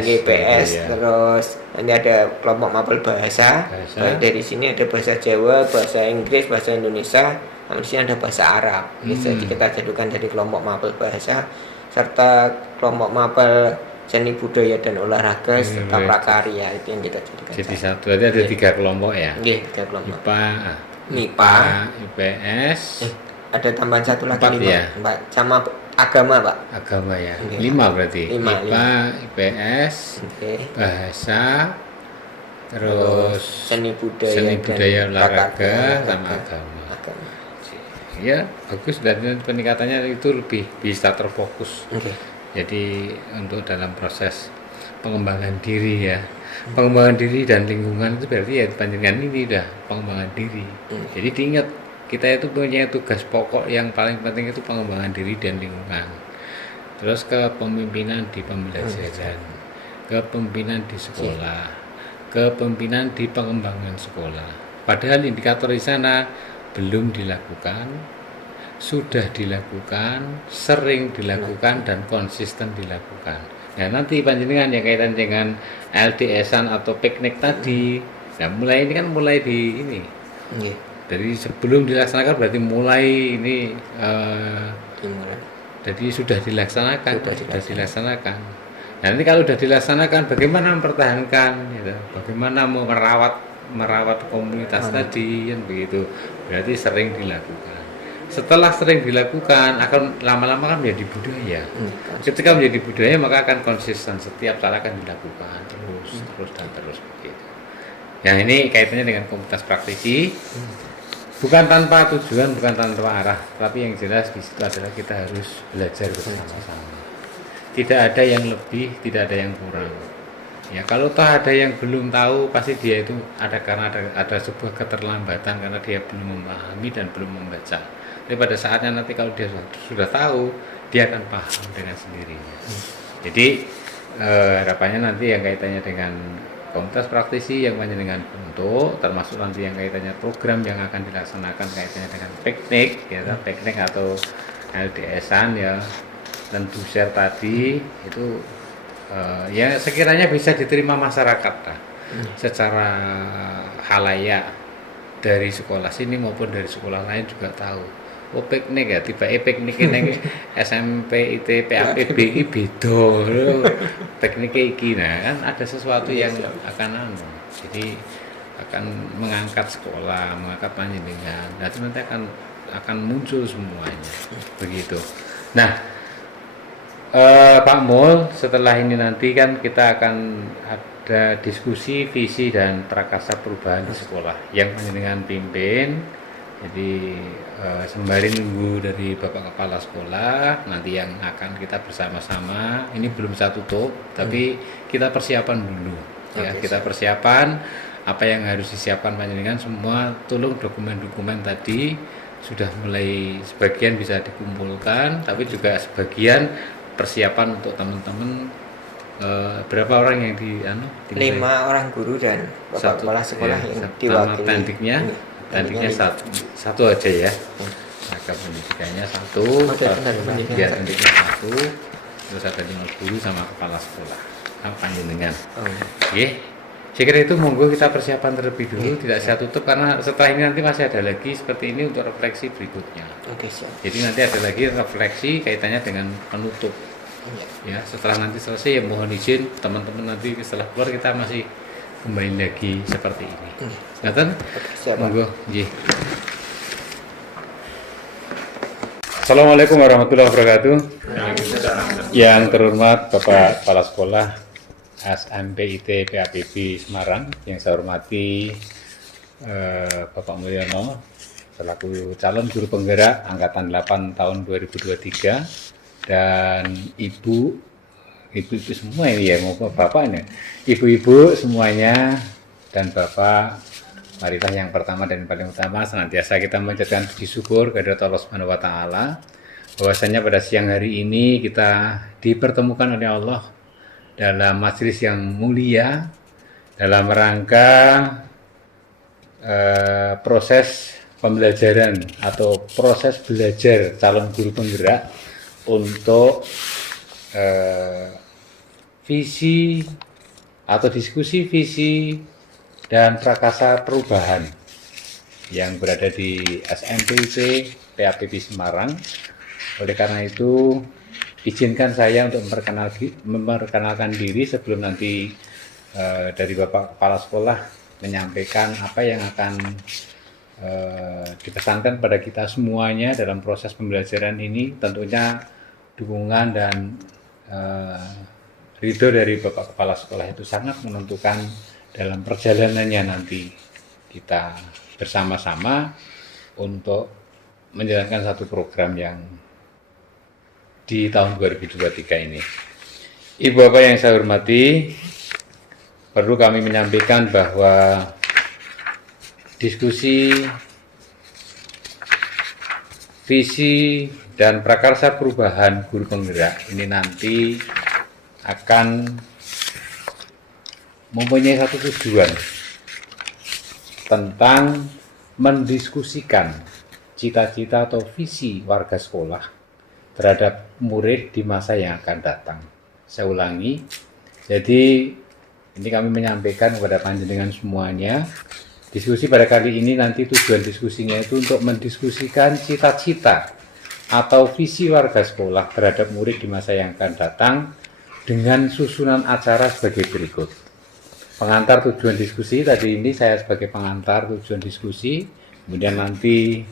IPS, terus nanti ada kelompok mapel bahasa. Dari sini ada bahasa Jawa, bahasa Inggris, bahasa Indonesia. Di sini ada bahasa Arab. Jadi kita jadikan dari kelompok mapel bahasa serta kelompok mapel seni budaya dan olahraga serta prakarya, itu yang kita jadikan. Jadi satu ada 3 kelompok ya. 3 kelompok. MIPA, IPS. Ada tambahan satu lagi 5 ya? Sama agama Pak. Agama ya. 5 berarti. MIPA, IPS, bahasa, terus seni budaya olahraga sama agama. Ya bagus, dan peningkatannya itu lebih bisa terfokus. Jadi untuk dalam proses pengembangan diri ya, pengembangan diri dan lingkungan itu berarti ya panjenengan ini udah pengembangan diri. Jadi diingat, kita itu punya tugas pokok yang paling penting itu pengembangan diri dan lingkungan. Terus kepemimpinan di pembelajaran, kepemimpinan di sekolah, kepemimpinan di pengembangan sekolah. Padahal indikator di sana belum dilakukan, sudah dilakukan, sering dilakukan dan konsisten dilakukan. Nah nanti panjenengan yang kaitan dengan LDS-an atau piknik tadi, nah mulai ini kan mulai di ini. Nggih. Jadi sebelum dilaksanakan berarti mulai ini Dimulai. jadi sudah dilaksanakan, Sudah dilaksanakan. Nah, nanti kalau sudah dilaksanakan, bagaimana mempertahankan, gitu? Bagaimana mau merawat komunitas tadi, kan begitu. Berarti sering dilakukan. Setelah sering dilakukan, akan lama-lama kan menjadi budaya. Ketika menjadi budaya, maka akan konsisten, setiap saat akan dilakukan terus dan terus begitu. Yang ini kaitannya dengan komunitas praktisi. Bukan tanpa tujuan, bukan tanpa arah, tapi yang jelas di situ adalah kita harus belajar bersama-sama. Tidak ada yang lebih, tidak ada yang kurang. Ya, kalau toh ada yang belum tahu, pasti dia itu karena ada sebuah keterlambatan karena dia belum memahami dan belum membaca. Tapi pada saatnya nanti kalau dia sudah tahu, dia akan paham dengan sendirinya. Jadi harapannya nanti yang kaitannya dengan komunitas praktisi yang banyak dengan bentuk, termasuk nanti yang kaitannya program yang akan dilaksanakan kaitannya dengan piknik, ya, piknik atau LDS-an ya, tentu share tadi itu ya sekiranya bisa diterima masyarakat secara halayak dari sekolah sini maupun dari sekolah lain juga tahu. Oh piknik ya, tiba piknik ini SMP IT PAPB ini beda piknik iki, nah kan ada sesuatu yang akan jadi akan mengangkat sekolah, mengangkat panjenengan, nanti akan muncul semuanya begitu. Nah Pak Mul, setelah ini nanti kan kita akan ada diskusi visi dan prakarsa perubahan di sekolah yang panjenengan pimpin. Jadi sembari nunggu dari Bapak Kepala Sekolah nanti yang akan kita bersama-sama, ini belum bisa tutup, tapi kita persiapan dulu. Ya, kita persiapan apa yang harus disiapkan panjenengan semua. Tolong dokumen-dokumen tadi sudah mulai sebagian bisa dikumpulkan, tapi juga sebagian persiapan untuk teman-teman. Berapa orang yang 5 orang guru dan Bapak Kepala Sekolah yang diwakili. Tandingnya satu aja ya. Maka pendidikannya satu, biar tandingnya satu, terus ada 5 guru sama kepala sekolah. Panjenengan. Oke. Saya kira itu monggo kita persiapan terlebih dulu, tidak saya tutup karena setelah ini nanti masih ada lagi seperti ini untuk refleksi berikutnya. Jadi nanti ada lagi refleksi kaitannya dengan penutup. Ya, setelah nanti selesai ya mohon izin teman-teman nanti setelah keluar kita masih kembali lagi seperti ini. Silakan. Monggo. Nggih. Assalamualaikum warahmatullahi wabarakatuh. Yang terhormat Bapak Kepala Sekolah SMPIT PAPB Semarang, yang saya hormati Bapak Mulyono selaku calon guru penggerak angkatan 8 tahun 2023 dan ibu semua ini ya, mau bapak ini, ibu-ibu semuanya dan bapak, marilah yang pertama dan paling utama senantiasa kita mengucapkan puji syukur kepada Allah Subhanahu wa taala bahwasanya pada siang hari ini kita dipertemukan oleh Allah dalam majelis yang mulia dalam rangka proses pembelajaran atau proses belajar calon guru penggerak untuk visi atau diskusi visi dan prakarsa perubahan yang berada di SMPIT PAPB Semarang. Oleh karena itu izinkan saya untuk memperkenalkan diri sebelum nanti dari Bapak Kepala Sekolah menyampaikan apa yang akan dipesankan pada kita semuanya dalam proses pembelajaran ini. Tentunya dukungan dan ridho dari Bapak Kepala Sekolah itu sangat menentukan dalam perjalanannya nanti kita bersama-sama untuk menjalankan satu program yang di tahun 2023 ini. Ibu Bapak yang saya hormati, perlu kami menyampaikan bahwa diskusi visi dan prakarsa perubahan guru penggerak ini nanti akan mempunyai satu tujuan tentang mendiskusikan cita-cita atau visi warga sekolah terhadap murid di masa yang akan datang. Saya ulangi, jadi ini kami menyampaikan kepada panjenengan semuanya, diskusi pada kali ini nanti tujuan diskusinya itu untuk mendiskusikan cita-cita atau visi warga sekolah terhadap murid di masa yang akan datang dengan susunan acara sebagai berikut. Pengantar tujuan diskusi, tadi ini saya sebagai pengantar tujuan diskusi, kemudian nanti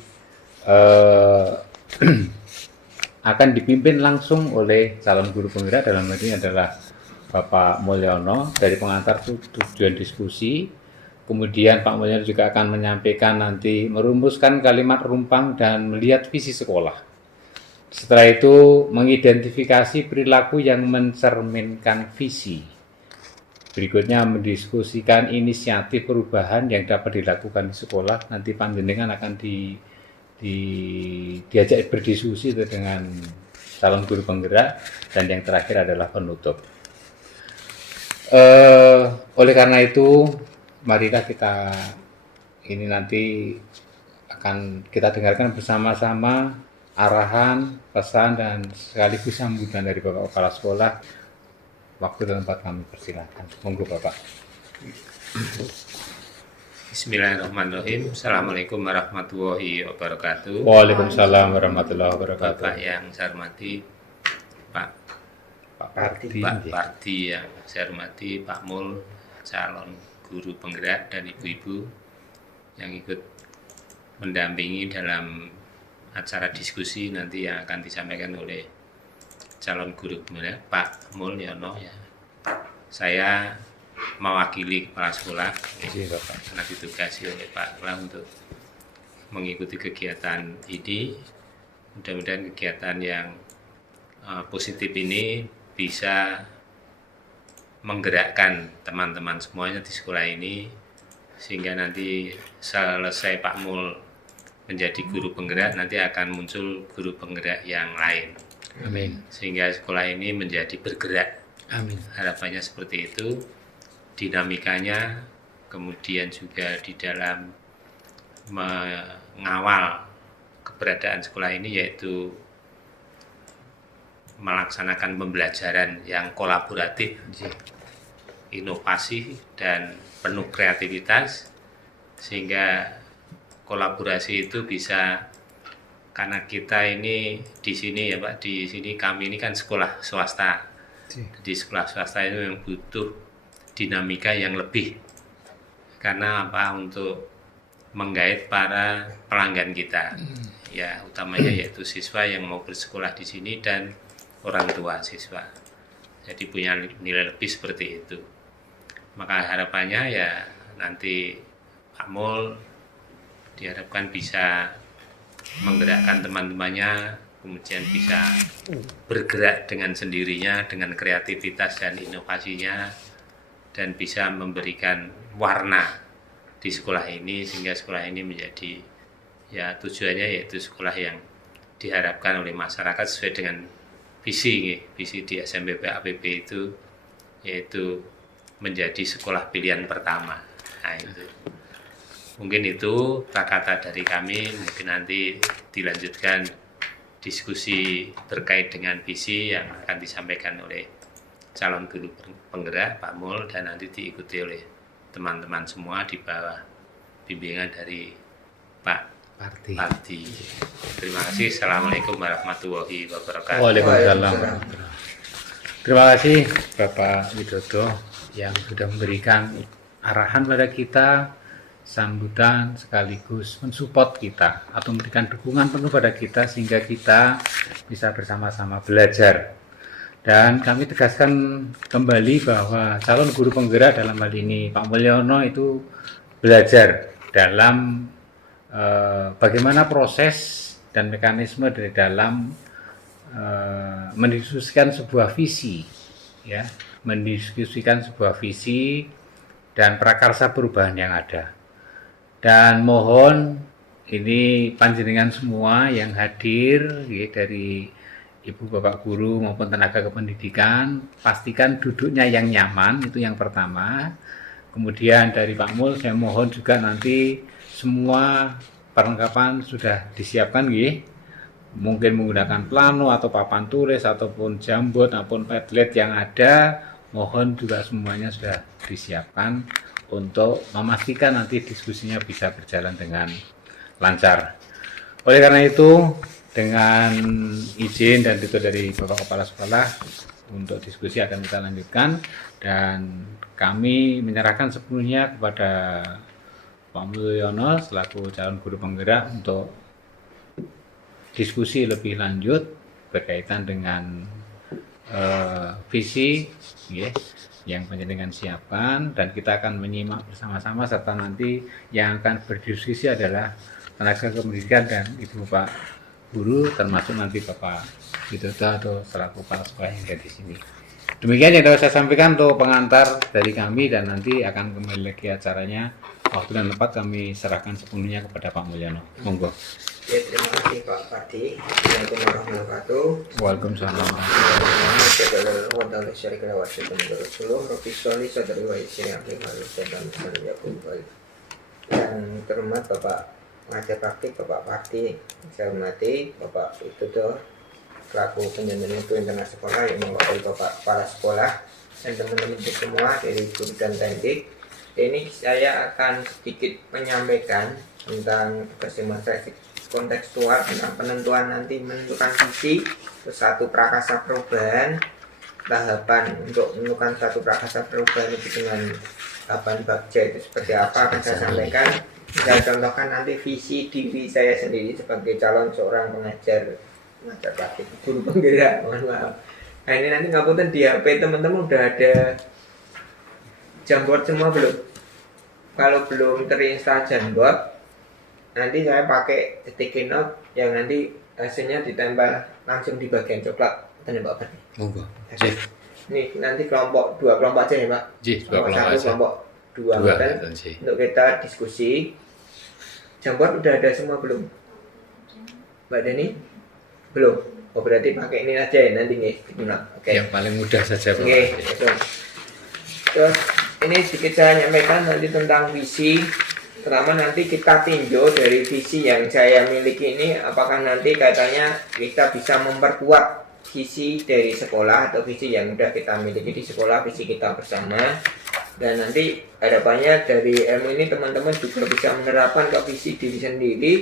akan dipimpin langsung oleh calon guru penggerak, dalam hal ini adalah Bapak Mulyono dari pengantar tujuan diskusi. Kemudian Pak Mulyono juga akan menyampaikan nanti merumuskan kalimat rumpang dan melihat visi sekolah. Setelah itu mengidentifikasi perilaku yang mencerminkan visi. Berikutnya mendiskusikan inisiatif perubahan yang dapat dilakukan di sekolah. Nanti panjenengan akan diajak berdiskusi dengan calon guru penggerak, dan yang terakhir adalah penutup. Oleh karena itu, marilah kita ini nanti akan kita dengarkan bersama-sama arahan, pesan, dan sekaligus sambutan dari Bapak Kepala Sekolah. Waktu dan tempat kami persilakan. Monggo Bapak. Bismillahirrahmanirrahim. Assalamualaikum warahmatullahi wabarakatuh. Waalaikumsalam warahmatullahi wabarakatuh. Bapak yang saya hormati, Pak Pardi yang saya hormati, Pak Mul, calon guru penggerak, dan ibu-ibu yang ikut mendampingi dalam acara diskusi nanti yang akan disampaikan oleh calon guru penggerak Pak Mulyono ya. Saya mewakili kepala sekolah karena ditugasi oleh Pak Kepala untuk mengikuti kegiatan ini. Mudah-mudahan kegiatan yang positif ini bisa menggerakkan teman-teman semuanya di sekolah ini, sehingga nanti selesai Pak Mul menjadi guru penggerak, nanti akan muncul guru penggerak yang lain. Amin. Sehingga sekolah ini menjadi bergerak. Amin. Harapannya seperti itu, dinamikanya, kemudian juga di dalam mengawal keberadaan sekolah ini, yaitu melaksanakan pembelajaran yang kolaboratif, inovasi, dan penuh kreativitas, sehingga kolaborasi itu bisa. Karena kita ini di sini ya Pak, di sini kami ini kan sekolah swasta. Di sekolah swasta itu yang butuh dinamika yang lebih. Karena apa? Untuk menggait para pelanggan kita. Ya, utamanya yaitu siswa yang mau bersekolah di sini dan orang tua siswa. Jadi punya nilai lebih seperti itu. Maka harapannya ya nanti Pak Mul diharapkan bisa menggerakkan teman-temannya, kemudian bisa bergerak dengan sendirinya, dengan kreativitas dan inovasinya, dan bisa memberikan warna di sekolah ini, sehingga sekolah ini menjadi, ya tujuannya yaitu sekolah yang diharapkan oleh masyarakat sesuai dengan visi di SMPP APB itu, yaitu menjadi sekolah pilihan pertama. Nah itu. Mungkin itu kata-kata dari kami, mungkin nanti dilanjutkan diskusi terkait dengan visi yang akan disampaikan oleh calon guru penggerak Pak Mul, dan nanti diikuti oleh teman-teman semua di bawah bimbingan dari Pak Pardi. Terima kasih. Assalamualaikum warahmatullahi wabarakatuh. Waalaikumsalam. Terima kasih Bapak Widodo yang sudah memberikan arahan pada kita, sambutan sekaligus mensupport kita atau memberikan dukungan penuh pada kita sehingga kita bisa bersama-sama belajar. Dan kami tegaskan kembali bahwa calon guru penggerak dalam hal ini Pak Mulyono itu belajar dalam bagaimana proses dan mekanisme dari dalam mendiskusikan sebuah visi, ya, mendiskusikan sebuah visi dan prakarsa perubahan yang ada. Dan mohon ini panjenengan semua yang hadir ya, dari Ibu Bapak Guru maupun tenaga kependidikan, pastikan duduknya yang nyaman, itu yang pertama. Kemudian dari Pak Mul saya mohon juga nanti semua perlengkapan sudah disiapkan nggih. Mungkin menggunakan plano atau papan tulis ataupun jambot ataupun padlet yang ada, mohon juga semuanya sudah disiapkan untuk memastikan nanti diskusinya bisa berjalan dengan lancar. Oleh karena itu, dengan izin dan tutur dari Bapak Kepala Sekolah, untuk diskusi akan kita lanjutkan dan kami menyerahkan sepenuhnya kepada Pak Mulyono selaku calon guru penggerak untuk diskusi lebih lanjut berkaitan dengan visi yang panjenengan siapkan, dan kita akan menyimak bersama-sama serta nanti yang akan berdiskusi adalah tenaga kependidikan dan Ibu Pak Guru, termasuk nanti Bapak Widodo atau selaku kepala sekolah yang ada di sini. Demikian yang dapat saya sampaikan untuk pengantar dari kami, dan nanti akan kembali lagi acaranya. Waktu dan tempat kami serahkan sepenuhnya kepada Pak Mulyono. Monggo. Ya, terima kasih Pak Fardi. Assalamualaikum warahmatullahi wabarakatuh. Waalaikumsalam. Yang terhormat Bapak Pengajar Praktik Bapak Fardi, saya hormati Bapak Widodo selaku penjamin mutu internal sekolah yang mewakili Bapak Kepala Sekolah dan teman-teman semua dari guru dan teknik. Ini saya akan sedikit menyampaikan tentang tugas demonstrasi kontekstual tentang penentuan nanti menentukan visi satu prakasa perubahan, tahapan untuk menentukan satu prakasa perubahan itu dengan tahapan bagja itu seperti apa akan saya sampaikan. Saya contohkan nanti visi diri saya sendiri sebagai calon seorang pengajar praktik guru penggerak, mohon maaf. Nah ini nanti ngapunten di HP teman-teman udah ada Jamboard semua belum? Kalau belum terinstall Jamboard, nanti saya pakai sticky note yang nanti hasilnya ditempel langsung di bagian coklat. Betul Pak Fardi? Monggo. Ini nanti dua kelompok aja ya Pak? Dua kelompok aja. Kelompok dua untuk kita diskusi. Jamboard udah ada semua belum? Mbak Deni? Belum? Oh berarti pakai ini aja ya nanti nih. Oke. Yang paling mudah saja Pak. Oke, terus ini sedikit saya nyampaikan nanti tentang visi. Pertama nanti kita tinjau dari visi yang saya miliki ini, apakah nanti katanya kita bisa memperkuat visi dari sekolah atau visi yang sudah kita miliki di sekolah, visi kita bersama. Dan nanti harapannya dari ilmu ini teman-teman juga bisa menerapkan ke visi diri sendiri,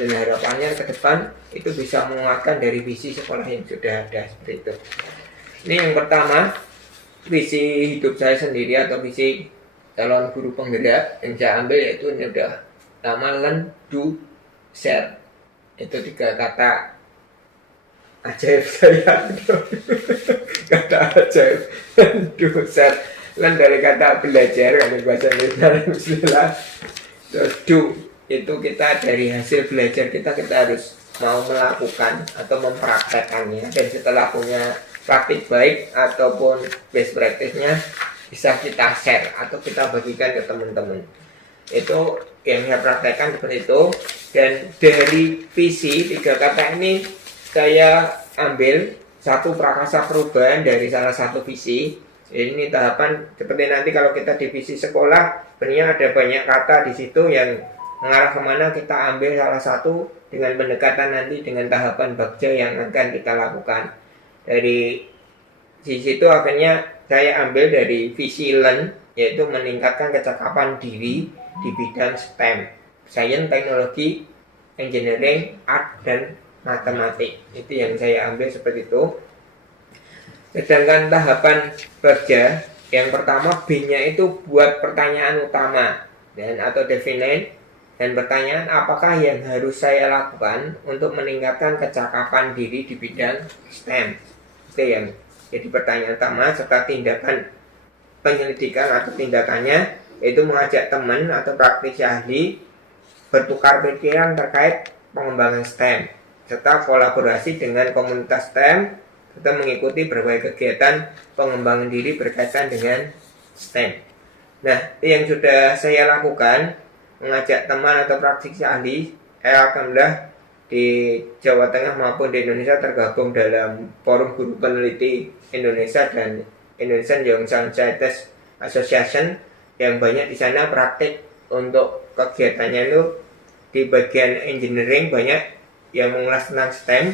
dan harapannya ke depan itu bisa menguatkan dari visi sekolah yang sudah ada seperti itu. Ini yang pertama, visi hidup saya sendiri atau visi calon guru penggerak yang saya ambil yaitu ini udah nama learn, do, share. Itu 3 kata ajaib saya. Kata ajaib, learn, do, share. Learn dari kata belajar, kalau bahasa Indonesia. Terus do itu kita dari hasil belajar kita harus mau melakukan atau mempraktekannya, dan setelah punya praktik baik ataupun best practice-nya bisa kita share atau kita bagikan ke teman-teman. Itu yang saya praktekkan seperti itu. Dan dari visi 3 kata ini saya ambil satu prakasa perubahan dari salah satu visi. Ini tahapan seperti nanti kalau kita di visi sekolah, sebenarnya ada banyak kata di situ yang mengarah kemana, kita ambil salah satu dengan pendekatan nanti dengan tahapan bagja yang akan kita lakukan. Dari sisi itu akhirnya saya ambil dari visi learn, yaitu meningkatkan kecakapan diri di bidang STEM, Science, Teknologi, Engineering, Art, dan Matematik. Itu yang saya ambil seperti itu. Sedangkan tahapan bagja yang pertama B-nya itu buat pertanyaan utama dan atau definite, dan pertanyaan apakah yang harus saya lakukan untuk meningkatkan kecakapan diri di bidang STEM. Itu yang jadi pertanyaan utama, serta tindakan penyelidikan atau tindakannya yaitu mengajak teman atau praktisi ahli bertukar pikiran terkait pengembangan STEM, serta kolaborasi dengan komunitas STEM, serta mengikuti berbagai kegiatan pengembangan diri berkaitan dengan STEM. Nah, yang sudah saya lakukan, mengajak teman atau praktisi ahli, alhamdulillah di Jawa Tengah maupun di Indonesia tergabung dalam Forum Guru Peneliti Indonesia dan Indonesian Young Scientist Association, yang banyak di sana praktik untuk kegiatannya itu di bagian engineering banyak yang mengulas tentang STEM,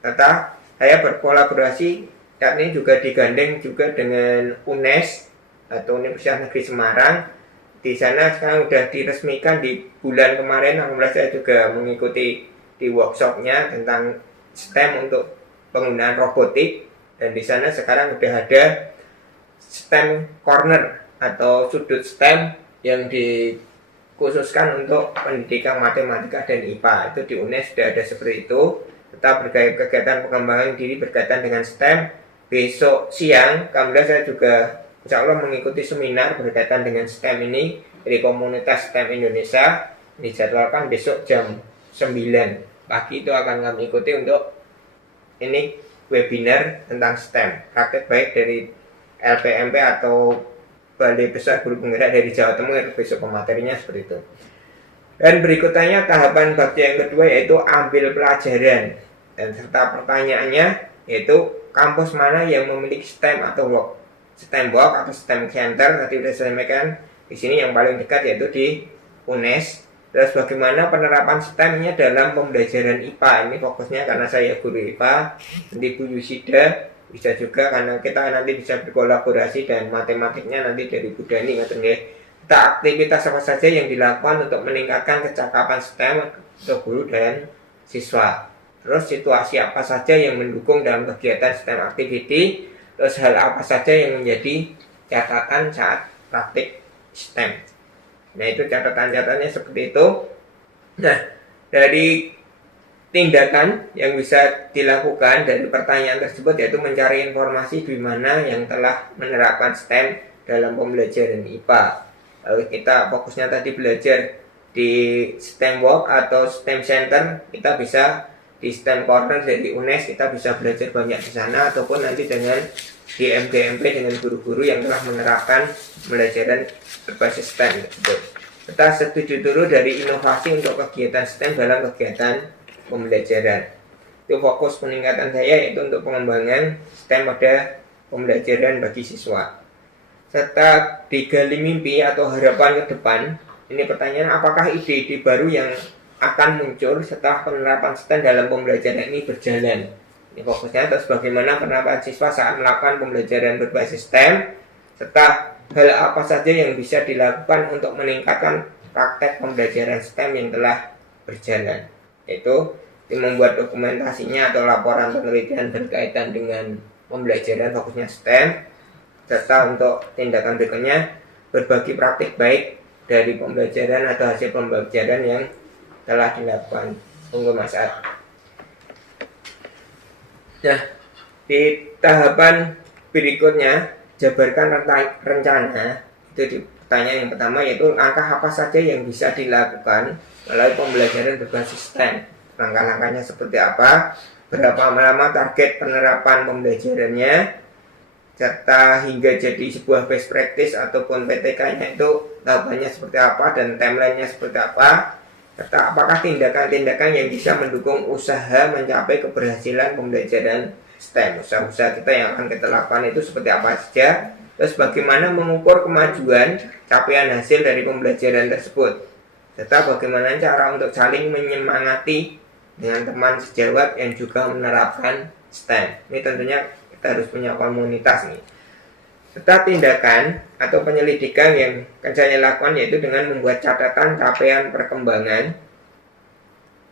serta saya berkolaborasi saat ini juga digandeng juga dengan UNES atau Universitas Negeri Semarang. Di sana sekarang sudah diresmikan di bulan kemarin, alhamdulillah saya juga mengikuti di workshopnya tentang STEM untuk penggunaan robotik, dan di sana sekarang sudah ada STEM corner atau sudut STEM yang dikhususkan untuk pendidikan matematika dan IPA. Itu di UNES sudah ada seperti itu. Tetap bergaya kegiatan pengembangan diri berkaitan dengan STEM. Besok siang, alhamdulillah saya juga insya Allah mengikuti seminar berkaitan dengan STEM ini dari komunitas STEM Indonesia. Dijadwalkan besok jam 9 pagi itu akan kami ikuti untuk ini webinar tentang STEM. Praktek baik dari LPMP atau Balai Besar Guru Penggerak dari Jawa Timur, besok pematerinya seperti itu. Dan berikutnya tahapan bab yang kedua yaitu ambil pelajaran, dan serta pertanyaannya yaitu kampus mana yang memiliki STEM atau STEM Walk atau STEM Center. Tadi sudah saya sampaikan di sini yang paling dekat yaitu di UNES. Terus bagaimana penerapan STEM-nya dalam pembelajaran IPA. Ini fokusnya karena saya guru IPA, nanti Bu Yusida bisa juga karena kita nanti bisa berkolaborasi, dan matematiknya nanti dari Bu Dani. Kita aktivitas apa saja yang dilakukan untuk meningkatkan kecakapan STEM untuk guru dan siswa. Terus situasi apa saja yang mendukung dalam kegiatan STEM activity. Terus hal apa saja yang menjadi catatan saat praktik STEM. Nah, itu catatan-catatannya seperti itu. Nah, dari tindakan yang bisa dilakukan dari pertanyaan tersebut yaitu mencari informasi di mana yang telah menerapkan STEM dalam pembelajaran IPA. Lalu kita fokusnya tadi belajar di STEM Walk atau STEM Center, kita bisa di STEM Corner dari UNES, kita bisa belajar banyak di sana, ataupun nanti dengan di MGMP dengan guru-guru yang telah menerapkan pembelajaran berbasis STEM. Kita setuju dulu dari inovasi untuk kegiatan STEM dalam kegiatan pembelajaran. Itu fokus peningkatan saya yaitu untuk pengembangan STEM pada pembelajaran bagi siswa. Serta digali mimpi atau harapan ke depan. Ini pertanyaan, apakah ide-ide baru yang akan muncul setelah penerapan STEM dalam pembelajaran ini berjalan? Ini fokusnya atas bagaimana penerapan siswa saat melakukan pembelajaran berbasis STEM, serta hal apa saja yang bisa dilakukan untuk meningkatkan praktek pembelajaran STEM yang telah berjalan. Yaitu membuat dokumentasinya atau laporan penelitian berkaitan dengan pembelajaran fokusnya STEM, serta untuk tindakan berikutnya berbagi praktik baik dari pembelajaran atau hasil pembelajaran yang telah dilakukan. Tunggu Mas Ad. Nah, di tahapan berikutnya jabarkan rencana. Itu di pertanyaan yang pertama yaitu langkah apa saja yang bisa dilakukan melalui pembelajaran berbasis STEM. Langkah-langkahnya seperti apa, berapa lama target penerapan pembelajarannya, serta hingga jadi sebuah best practice ataupun PTK-nya itu tahapannya seperti apa dan timeline-nya seperti apa, serta apakah tindakan-tindakan yang bisa mendukung usaha mencapai keberhasilan pembelajaran STEM. Usaha-usaha kita yang akan kita lakukan itu seperti apa saja, terus bagaimana mengukur kemajuan capaian hasil dari pembelajaran tersebut, serta bagaimana cara untuk saling menyemangati dengan teman sejawat yang juga menerapkan STEM. Ini tentunya kita harus punya komunitas nih. Serta tindakan atau penyelidikan yang akan saya lakukan yaitu dengan membuat catatan capaian perkembangan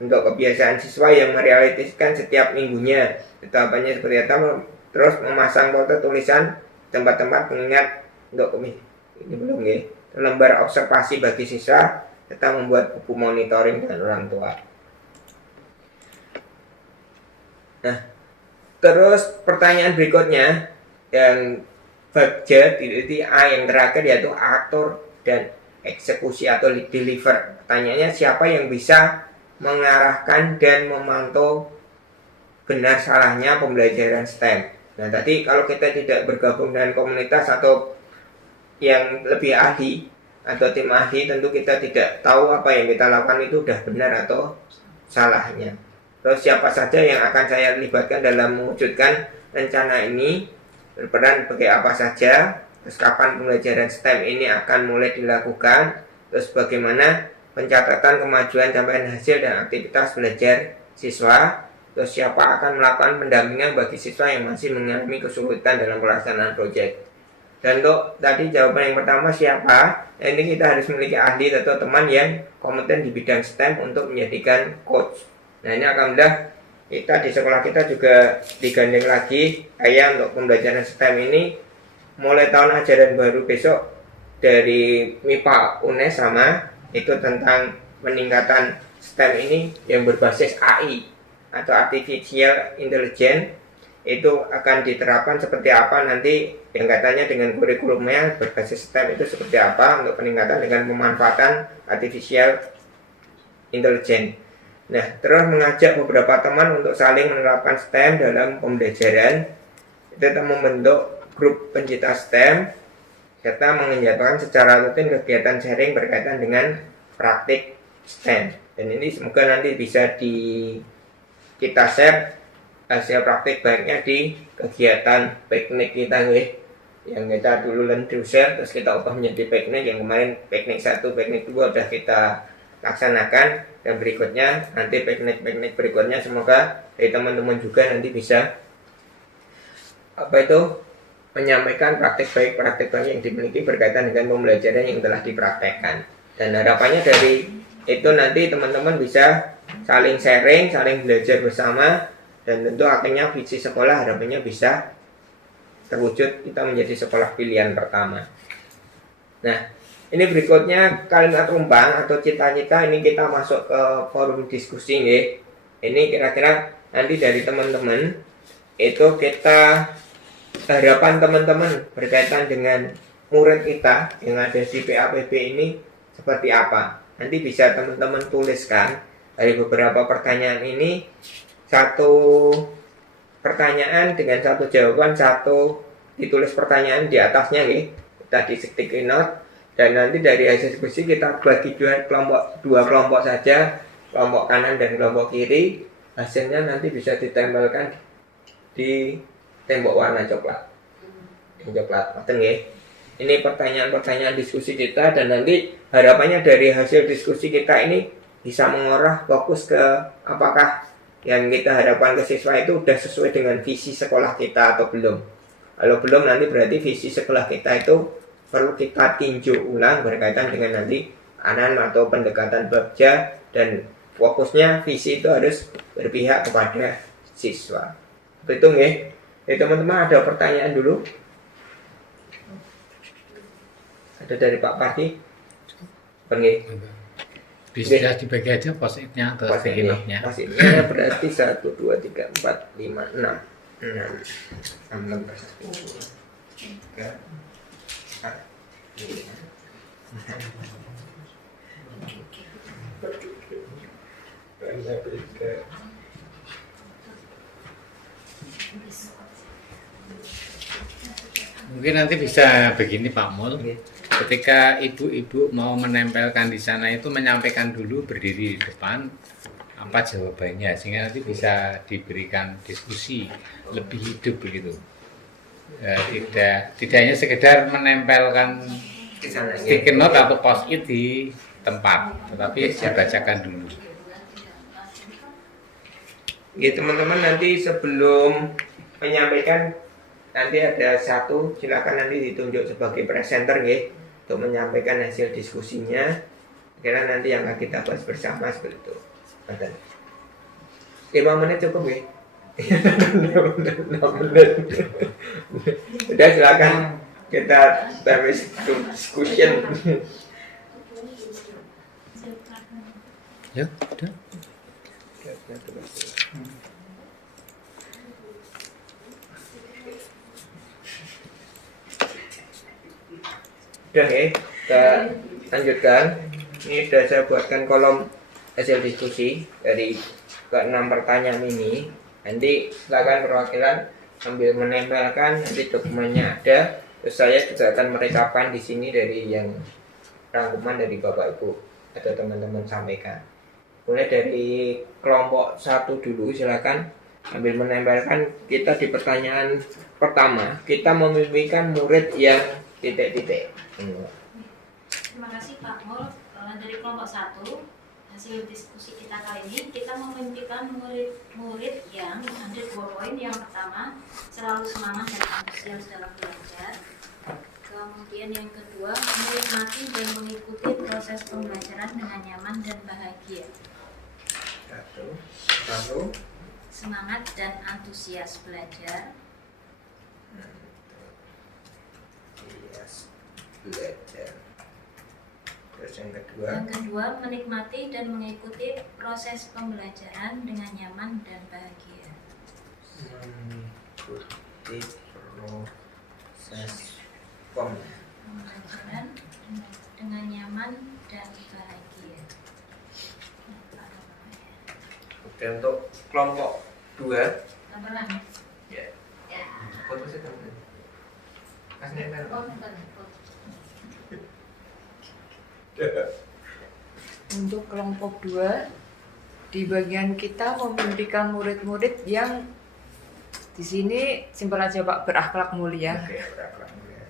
untuk kebiasaan siswa yang merealisasikan setiap minggunya. Tahapannya seperti apa, terus memasang foto tulisan tempat-tempat pengingat untuk ini belum ya, lembar observasi bagi siswa, serta membuat buku monitoring dengan orang tua. Nah, terus pertanyaan berikutnya yang budget di A yang terakhir yaitu atur dan eksekusi atau deliver. Pertanyaannya, siapa yang bisa mengarahkan dan memantau benar salahnya pembelajaran STEM. Nah, tadi kalau kita tidak bergabung dengan komunitas atau yang lebih ahli atau tim ahli, tentu kita tidak tahu apa yang kita lakukan itu sudah benar atau salahnya. Terus siapa saja yang akan saya libatkan dalam mewujudkan rencana ini, berperan sebagai apa saja, terus kapan pembelajaran STEM ini akan mulai dilakukan, terus bagaimana pencatatan kemajuan capaian hasil dan aktivitas belajar siswa. Terus siapa akan melakukan pendampingan bagi siswa yang masih mengalami kesulitan dalam pelaksanaan proyek. Dan untuk tadi jawaban yang pertama siapa, ini kita harus memiliki ahli atau teman yang kompeten di bidang STEM untuk menjadikan coach. Nah ini alhamdulillah kita di sekolah kita juga digandeng lagi kayak untuk pembelajaran STEM ini mulai tahun ajaran baru besok dari MIPA UNES sama itu tentang peningkatan STEM ini yang berbasis AI atau Artificial Intelligence itu akan diterapkan seperti apa nanti yang katanya dengan kurikulumnya berbasis STEM itu seperti apa untuk peningkatan dengan pemanfaatan Artificial Intelligence. Nah, terus mengajak beberapa teman untuk saling menerapkan STEM dalam pembelajaran. Kita membentuk grup pencinta STEM serta mengenjadwalkan secara rutin kegiatan sharing berkaitan dengan praktik STEM. Dan ini semoga nanti bisa kita share hasil praktik baiknya di kegiatan piknik kita nih. Yang kita dulu share terus kita ubah menjadi piknik, yang kemarin piknik 1, piknik 2 udah kita laksanakan, dan berikutnya nanti piknik berikutnya semoga dari teman-teman juga nanti bisa menyampaikan praktik baik yang dimiliki berkaitan dengan pembelajaran yang telah dipraktekkan. Dan harapannya dari itu nanti teman-teman bisa saling sharing, saling belajar bersama, dan tentu akhirnya visi sekolah harapannya bisa terwujud kita menjadi sekolah pilihan pertama. Nah, ini berikutnya kalimat rumbang atau cita-cita, ini kita masuk ke forum diskusi nih. Ini kira-kira nanti dari teman-teman itu kita harapan teman-teman berkaitan dengan murid kita yang ada di PAPB ini seperti apa. Nanti bisa teman-teman tuliskan dari beberapa pertanyaan ini, satu pertanyaan dengan satu jawaban, satu ditulis pertanyaan di atasnya nih, kita di sticky note, dan nanti dari hasil diskusi kita bagi dua kelompok saja, kelompok kanan dan kelompok kiri. Hasilnya nanti bisa ditempelkan di tembok warna coklat. Ini pertanyaan-pertanyaan diskusi kita, dan nanti harapannya dari hasil diskusi kita ini bisa mengarah fokus ke apakah yang kita harapkan ke siswa itu sudah sesuai dengan visi sekolah kita atau belum. Kalau belum, nanti berarti visi sekolah kita itu perlu kita tinjau ulang berkaitan dengan nanti anan atau pendekatan bagja, dan fokusnya visi itu harus berpihak kepada siswa. Betul nggih? Teman-teman ada pertanyaan dulu? Ada dari Pak Parti? Pergi. Bisa dibagi aja post-it-nya atau sticky note-nya. Post-it-nya berarti 1, 2, 3, 4, 5, 6. 6 per 1. Mungkin nanti bisa begini Pak Mul, ketika ibu-ibu mau menempelkan di sana itu menyampaikan dulu berdiri di depan apa jawabannya, sehingga nanti bisa diberikan diskusi lebih hidup begitu. Tidak hanya sekedar menempelkan sticky note atau post-it di tempat, tetapi dibacakan dulu. Ya teman-teman, nanti sebelum menyampaikan nanti ada satu, silakan nanti ditunjuk sebagai presenter ya, untuk menyampaikan hasil diskusinya. Kira nanti yang akan kita bahas bersama seperti itu. 5 menit cukup ya? 6 menit. Udah silakan kita time discussion. Ya, udah. Udah ya, kita lanjutkan. Ini sudah saya buatkan kolom hasil diskusi dari ke-6 pertanyaan ini. Nanti silakan perwakilan sambil menempelkan, nanti dokumennya ada. Terus saya juga akan merekapkan di sini dari yang rangkuman dari Bapak Ibu atau teman-teman sampaikan. Mulai dari kelompok 1 dulu, silakan sambil menempelkan. Kita di pertanyaan pertama, kita memimpikan murid yang titik-titik. Terima kasih Pak Mul. Kalau dari kelompok 1, hasil diskusi kita kali ini, kita memimpikan murid-murid yang ada 2 poin. Yang pertama, selalu semangat dan antusias dalam belajar. Kemudian yang kedua, menikmati dan mengikuti proses pembelajaran dengan nyaman dan bahagia. Lalu Semangat dan antusias belajar. Belajar. Terus yang kedua, Yang kedua, menikmati dan mengikuti proses pembelajaran dengan nyaman dan bahagia. mengikuti proses Pembelajaran dengan nyaman dan bahagia. Oke, untuk kelompok 2 Tambahan. ya. Ya. Foto sih teman. Kasih nempel. Oh, bentar. Untuk kelompok 2, di bagian kita memimpikan murid-murid yang di sini simpel aja Pak, berakhlak mulia. Oke, berakhlak mulia.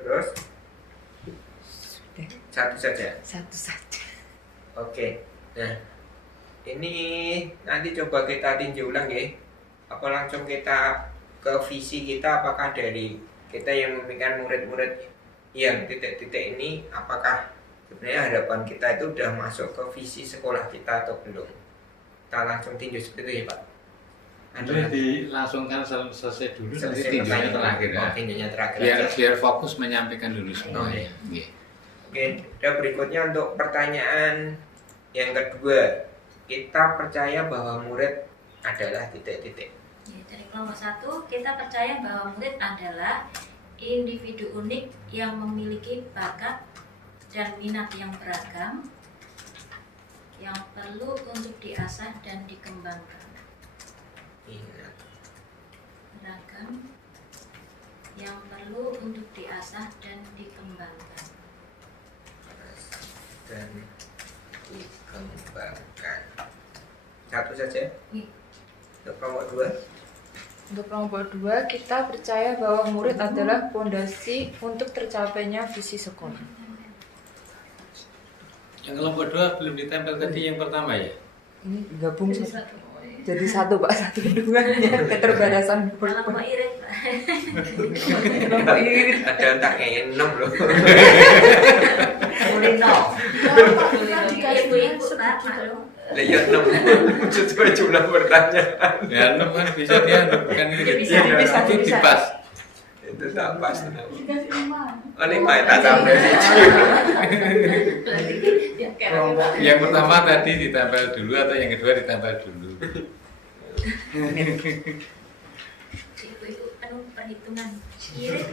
Terus satu saja. Satu saja. Oke. Nah, ini nanti coba kita tinjau ulang ya. Apa langsung kita ke visi kita, apakah dari kita yang memimpikan murid-murid yang titik-titik ini, apakah sebenarnya harapan kita itu udah masuk ke visi sekolah kita atau belum? Kita langsung tinjau seperti itu ya Pak. Boleh dilangsungkan selesai dulu, nanti Selesai tinjaunya pertanyaan. terakhir ya. Oh, tinjaunya terakhir Biar, aja. biar fokus menyampaikan dulu semuanya. iya. Iya. Oke, dan berikutnya untuk pertanyaan yang kedua, kita percaya bahwa murid adalah titik-titik. Ya, dari kelompok 1, kita percaya bahwa murid adalah individu unik yang memiliki bakat dan minat yang beragam yang perlu untuk diasah dan dikembangkan. Ingat, Beragam yang perlu untuk diasah dan dikembangkan. dan dikembangkan. Satu saja. Nih, Untuk kelompok 2, Untuk kelompok 2, kita percaya bahwa murid adalah fondasi untuk tercapainya visi sekolah. Yang kelompok 2 belum ditempel tadi yang pertama ya? Ini gabung satu. Jadi satu Pak, satu dua ya, keterbatasan. kelompok irit, Pak. Kelompok irit. ada entaknya 6 loh. Mulino. Ibu-ibu, Pak, maklum. Lah ya 6 sesuai jumlah pertanyaan. Ya, lu kan bisa dia bukan ini. Bisa, bisa, Itu bisa. dipas. Itu tak pas. Oh, ini main tak sampai sih. Yang pertama tadi ditempel dulu atau yang kedua ditempel dulu? Ibu-ibu penuh perhitungan. Irit.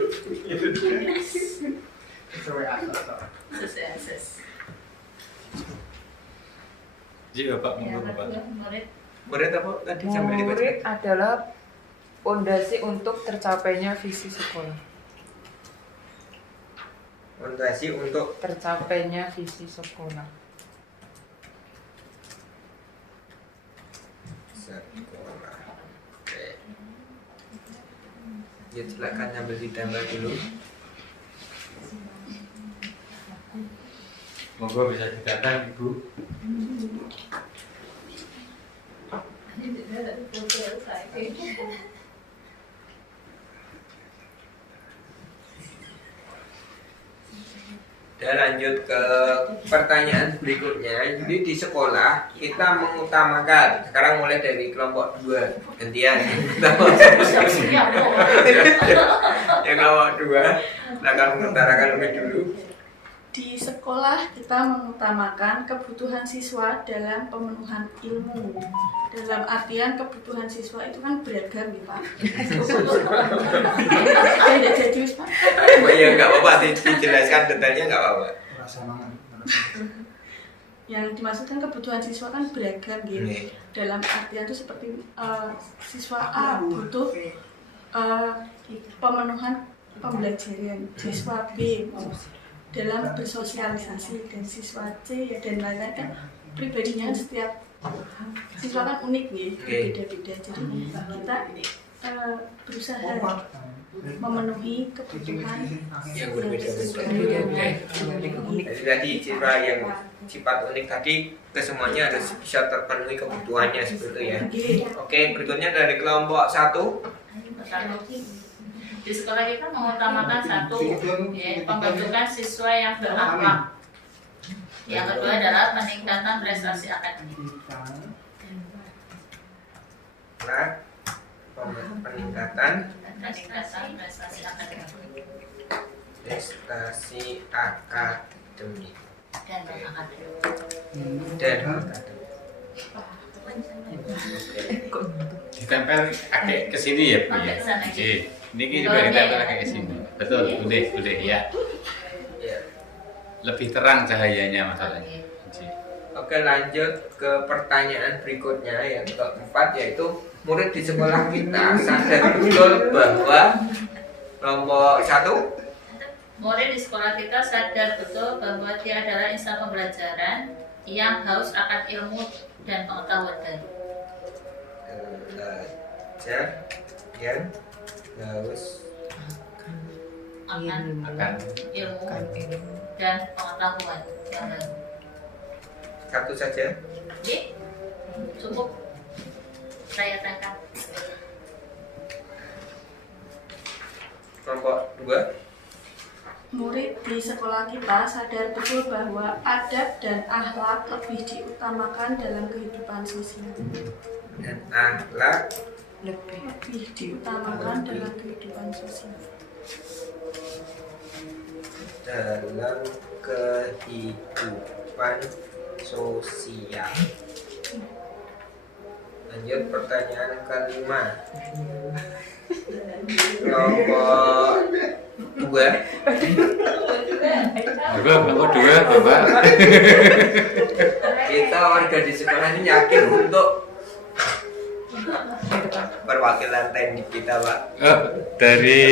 Jadi Bapak Ya, monggo Bapak. murid Murid apa tadi sambil dibaca? Murid adalah fondasi untuk tercapainya visi sekolah. Fondasi untuk Tercapainya visi sekolah. sekolah. Oke. Ya silakan sambil ditambah dulu. Monggo bisa dicatat Ibu. Dan lanjut ke pertanyaan berikutnya. Jadi di sekolah kita mengutamakan, sekarang mulai dari kelompok 2 gantian. Yang kelompok 2 akan mengutarakan lebih dulu. Di sekolah kita mengutamakan kebutuhan siswa dalam pemenuhan ilmu. Dalam artian kebutuhan siswa itu kan beragam ya Pak. Tidak jadi Pak. Oh iya nggak apa-apa, dijelaskan detailnya nggak apa-apa. Yang dimaksudkan kebutuhan siswa kan beragam gitu. Nih. Dalam artian itu seperti siswa A butuh pemenuhan pembelajaran, siswa B dalam bersosialisasi, dan siswa C ya dan lain-lain kan pribadinya setiap siswa kan unik nih, beda-beda. Jadi kita berusaha memenuhi kebutuhan yang berbeda-beda. Unik. Jadi tadi siswa yang sifat unik tadi kesemuanya harus bisa terpenuhi kebutuhannya seperti itu ya. Oke, berikutnya dari kelompok 1. Di sekolah kita mengutamakan satu, ya, pembentukan siswa yang berakhlak. Yang kedua adalah peningkatan prestasi akademik. Nah, peningkatan Prestasi akademik prestasi akademik dan akademik. dan Ditempel agak ke sini ya, Bu ya. Oke. Ini juga ditempel agak ke sini. Betul, boleh ya. ya. Lebih terang cahayanya masalahnya. Oke. Oke, lanjut ke pertanyaan berikutnya yang keempat, yaitu murid di sekolah kita sadar betul bahwa kelompok 1 Murid di sekolah kita sadar betul bahwa dia adalah insan pembelajaran yang haus akan ilmu dan pengetahuan baru. belajar yang haus Akan ilmu dan pengetahuan yang baru. satu saja. Oke, cukup saya tangkap. Kelompok 2 Murid di sekolah kita sadar betul bahwa adab dan akhlak lebih diutamakan dalam kehidupan sosial. dan akhlak Lebih diutamakan dalam kehidupan sosial. dalam kehidupan sosial. Lanjut pertanyaan kelima. Kelompok 2 Kelompok 2, Bapak. kita warga di sekolah ini yakin untuk perwakilan teknik kita, Pak. Oh, dari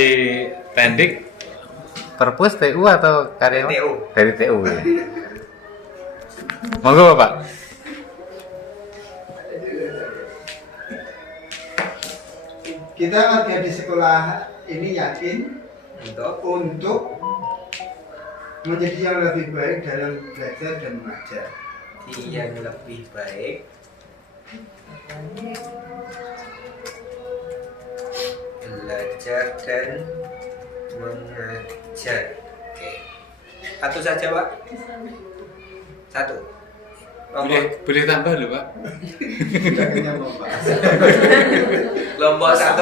Tendik Perpus TU atau karyawan? TU. Dari TU ya. Monggo Bapak. Kita warga di sekolah ini yakin untuk menjadi yang lebih baik dalam belajar dan mengajar. yang lebih baik belajar dan mengajar. Oke. Satu saja, Pak. Satu. Boleh tambah loh Pak. Tidak kenyang Pak. Kelompok 1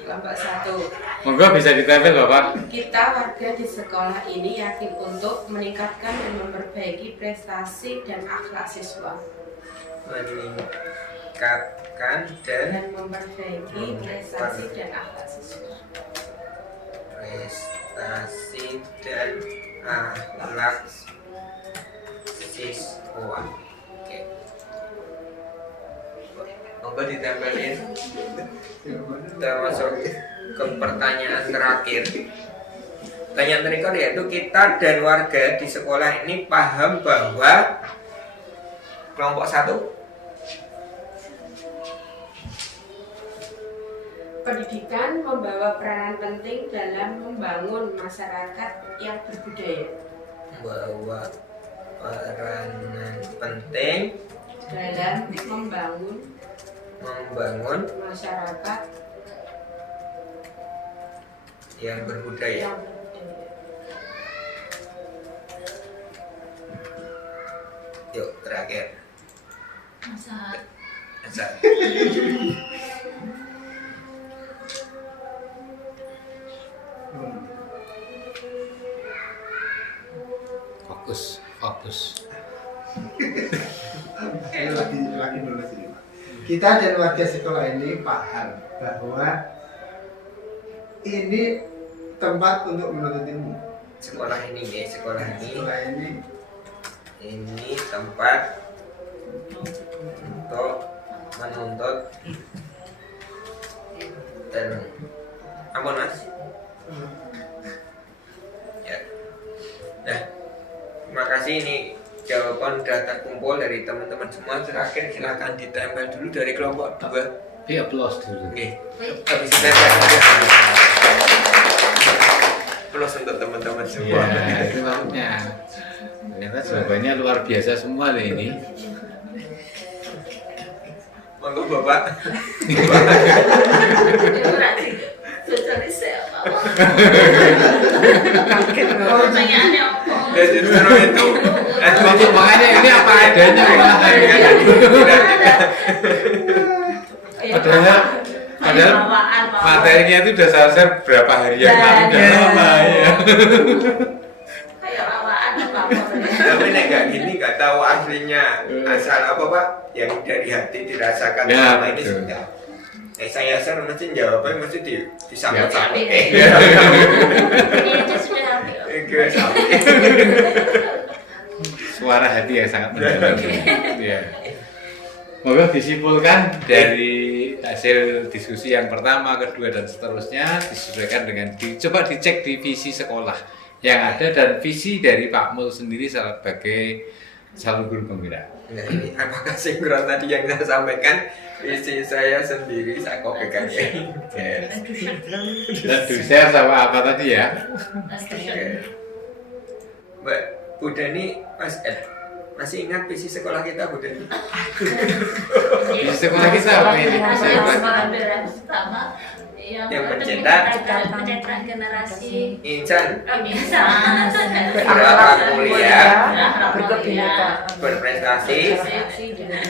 Kelompok 1. Monggo bisa ditempel Bapak. Kita warga di sekolah ini yakin untuk meningkatkan dan memperbaiki prestasi dan akhlak siswa. meningkatkan dan Dan memperbaiki prestasi dan akhlak siswa. prestasi dan akhlak siswa. Oke. Monggo ditempelin. Kita masuk ke pertanyaan terakhir. Pertanyaan terakhir yaitu kita dan warga di sekolah ini paham bahwa kelompok 1 Pendidikan membawa peranan penting dalam membangun masyarakat yang berbudaya. membawa peranan penting Dalam membangun masyarakat yang berbudaya. yang berbudaya. Yuk, terakhir. Masa Azhar. Fokus. Lagi nulis ini Pak. Kita dan warga sekolah ini paham bahwa ini tempat untuk menuntut ilmu. Sekolah ini ya, sekolah Sekolah ini tempat untuk menuntut dan ampun Mas. Ya. Nah, terima kasih, ini jawaban sudah terkumpul dari teman-teman semua. Terakhir silakan ditempel dulu dari kelompok 2. Di applause dulu. Oke. Habis ditempel. plus untuk teman-teman Ya, semua. itu maksudnya. Ternyata jawabannya luar biasa semua loh ini. Monggo Bapak. Sosialisasi apa? Kaget loh. Pertanyaannya apa? Dan justru itu Makanya ini apa adanya malahan. Padahal Bawaan, materinya itu udah selesai berapa hari yang lalu udah lama ya. kayak bawaan apa? tapi nek gak gini gak tahu aslinya asal apa Pak yang dari hati dirasakan Ya, selama ini betul. sudah. Saya mesti jawabnya mesti disambut-sambut. Ini aja sudah hampir. Suara hati yang sangat mendalam. Ya. Moga disimpulkan dari hasil diskusi yang pertama, kedua dan seterusnya disesuaikan dengan coba dicek di visi sekolah yang ada dan visi dari Pak Mul sendiri sebagai calon guru penggerak. Nah ini apakah sinkron tadi yang saya sampaikan visi saya sendiri saya kopikan ya. Dan share sama apa tadi ya? Mbak Bu Dani, Mas Ed, masih ingat visi sekolah kita Bu Dani? Visi sekolah kita apa ini? Pertama Yang mencetak generasi insan Berakhlak mulia, berkebinekaan, berprestasi,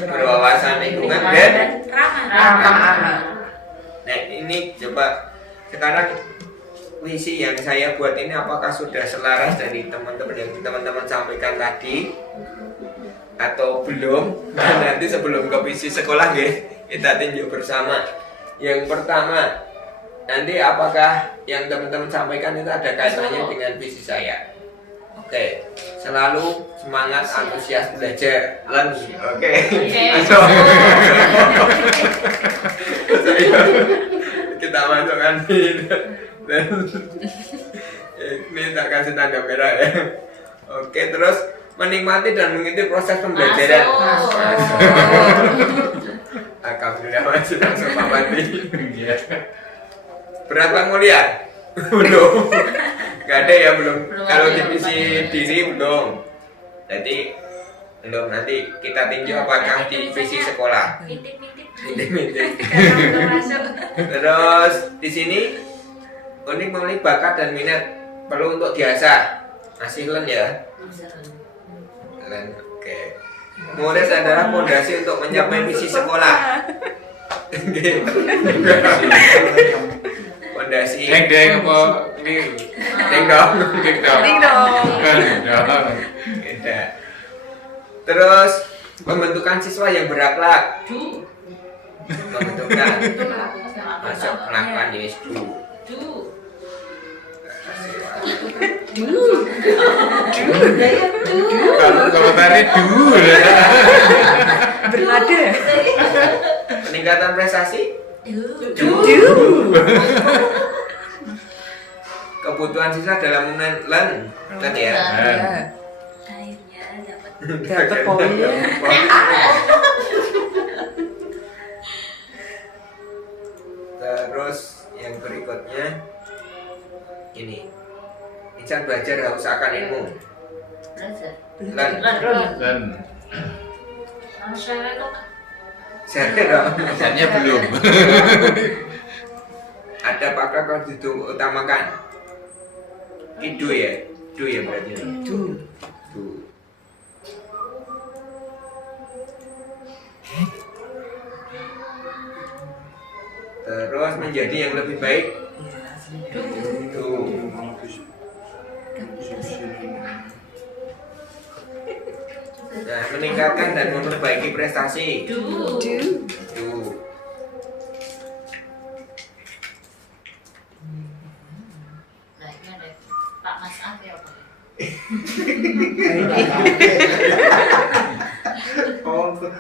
berwawasan lingkungan dan ramah anak. Nah ini coba sekarang visi yang saya buat ini apakah sudah selaras dari teman-teman yang teman-teman sampaikan tadi atau belum? Nah, nanti sebelum ke visi sekolah kita tinjau bersama. Yang pertama, nanti apakah yang teman-teman sampaikan itu ada kaitannya dengan visi saya? Oke, selalu semangat, antusias belajar, learning. Oke. So, kita masukkan ini. Dan ini tak kasih tanda merah ya. Oke, terus menikmati dan mengikuti proses pembelajaran. Alhamdulillah masih langsung pamati. Berat Pak Mulia? Belum. Gak ada ya belum. Kalau divisi diri belum. Jadi belum, nanti kita tinjau apakah di visi sekolah. Intip-intip. Terus di sini unik bakat dan minat perlu untuk diasah. Masih len ya. Len. Oke. Murid adalah fondasi untuk mencapai visi sekolah. Fondasi. Deng apa ini? Deng dong. Ding dong. Beda. Terus pembentukan siswa yang berakhlak. Pembentukan masuk pelakuan YSD. Kalau tarik dulu. Bernada. Peningkatan prestasi. Kebutuhan siswa dalam len ya. akhirnya dapat Dapat poinnya. Terus yang berikutnya ini, insan belajar harus akan ilmu. Len. Dan Saya dong. misalnya belum. Ada pakar yang diutamakan. Itu ya, itu ya berarti. Itu. Terus menjadi yang lebih baik. Itu. Nah, meningkatkan dan memperbaiki prestasi. Itu. Nah, ini ada Pak Mas Ade apa?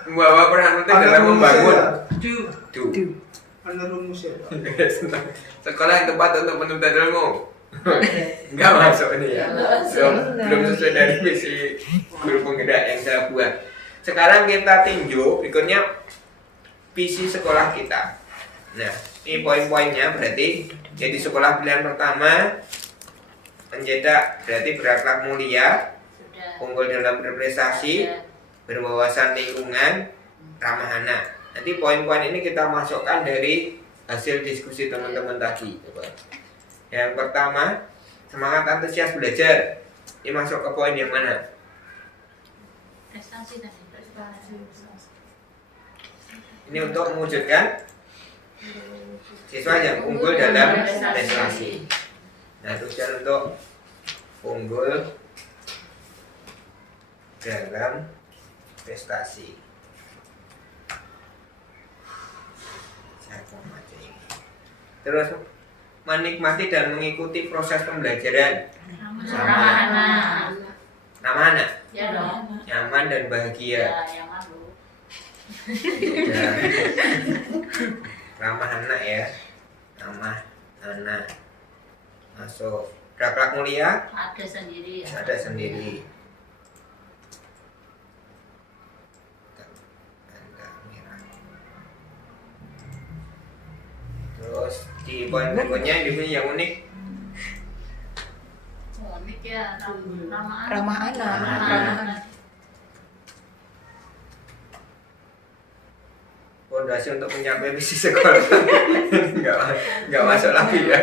Membawa peran penting dalam membangun. Du. Penerumus ya Pak. Sekolah yang tepat untuk menuntut ilmu. Enggak masuk ini ya. Belum sesuai dari misi guru penggerak yang saya buat. Sekarang kita tinjau berikutnya visi sekolah kita. Nah, ini poin-poinnya berarti jadi sekolah pilihan pertama pencetak berarti berakhlak mulia, Sudah. unggul dalam berprestasi, Sudah. berwawasan lingkungan, ramah anak. Nanti poin-poin ini kita masukkan dari hasil diskusi teman-teman tadi. Coba. Yang pertama, semangat antusias belajar. Ini masuk ke poin yang mana? Prestasi tadi. Ini untuk mewujudkan siswa yang unggul dalam prestasi. Nah, tujuan untuk unggul dalam prestasi. Terus menikmati dan mengikuti proses pembelajaran. Ramah anak. Ramah anak, Ya dong. nyaman dan bahagia. Ya, yang malu. Ya. Ramah anak ya, ramah anak. Masuk. Berakhlak mulia, Ada sendiri ya. ada sendiri. Tanda merah. Terus di poin berikutnya ini yang unik. Unik ya, ramah anak. Ramah anak. Ramah anak. Fondasi untuk mencapai visi sekolah. Nggak masuk lagi ya.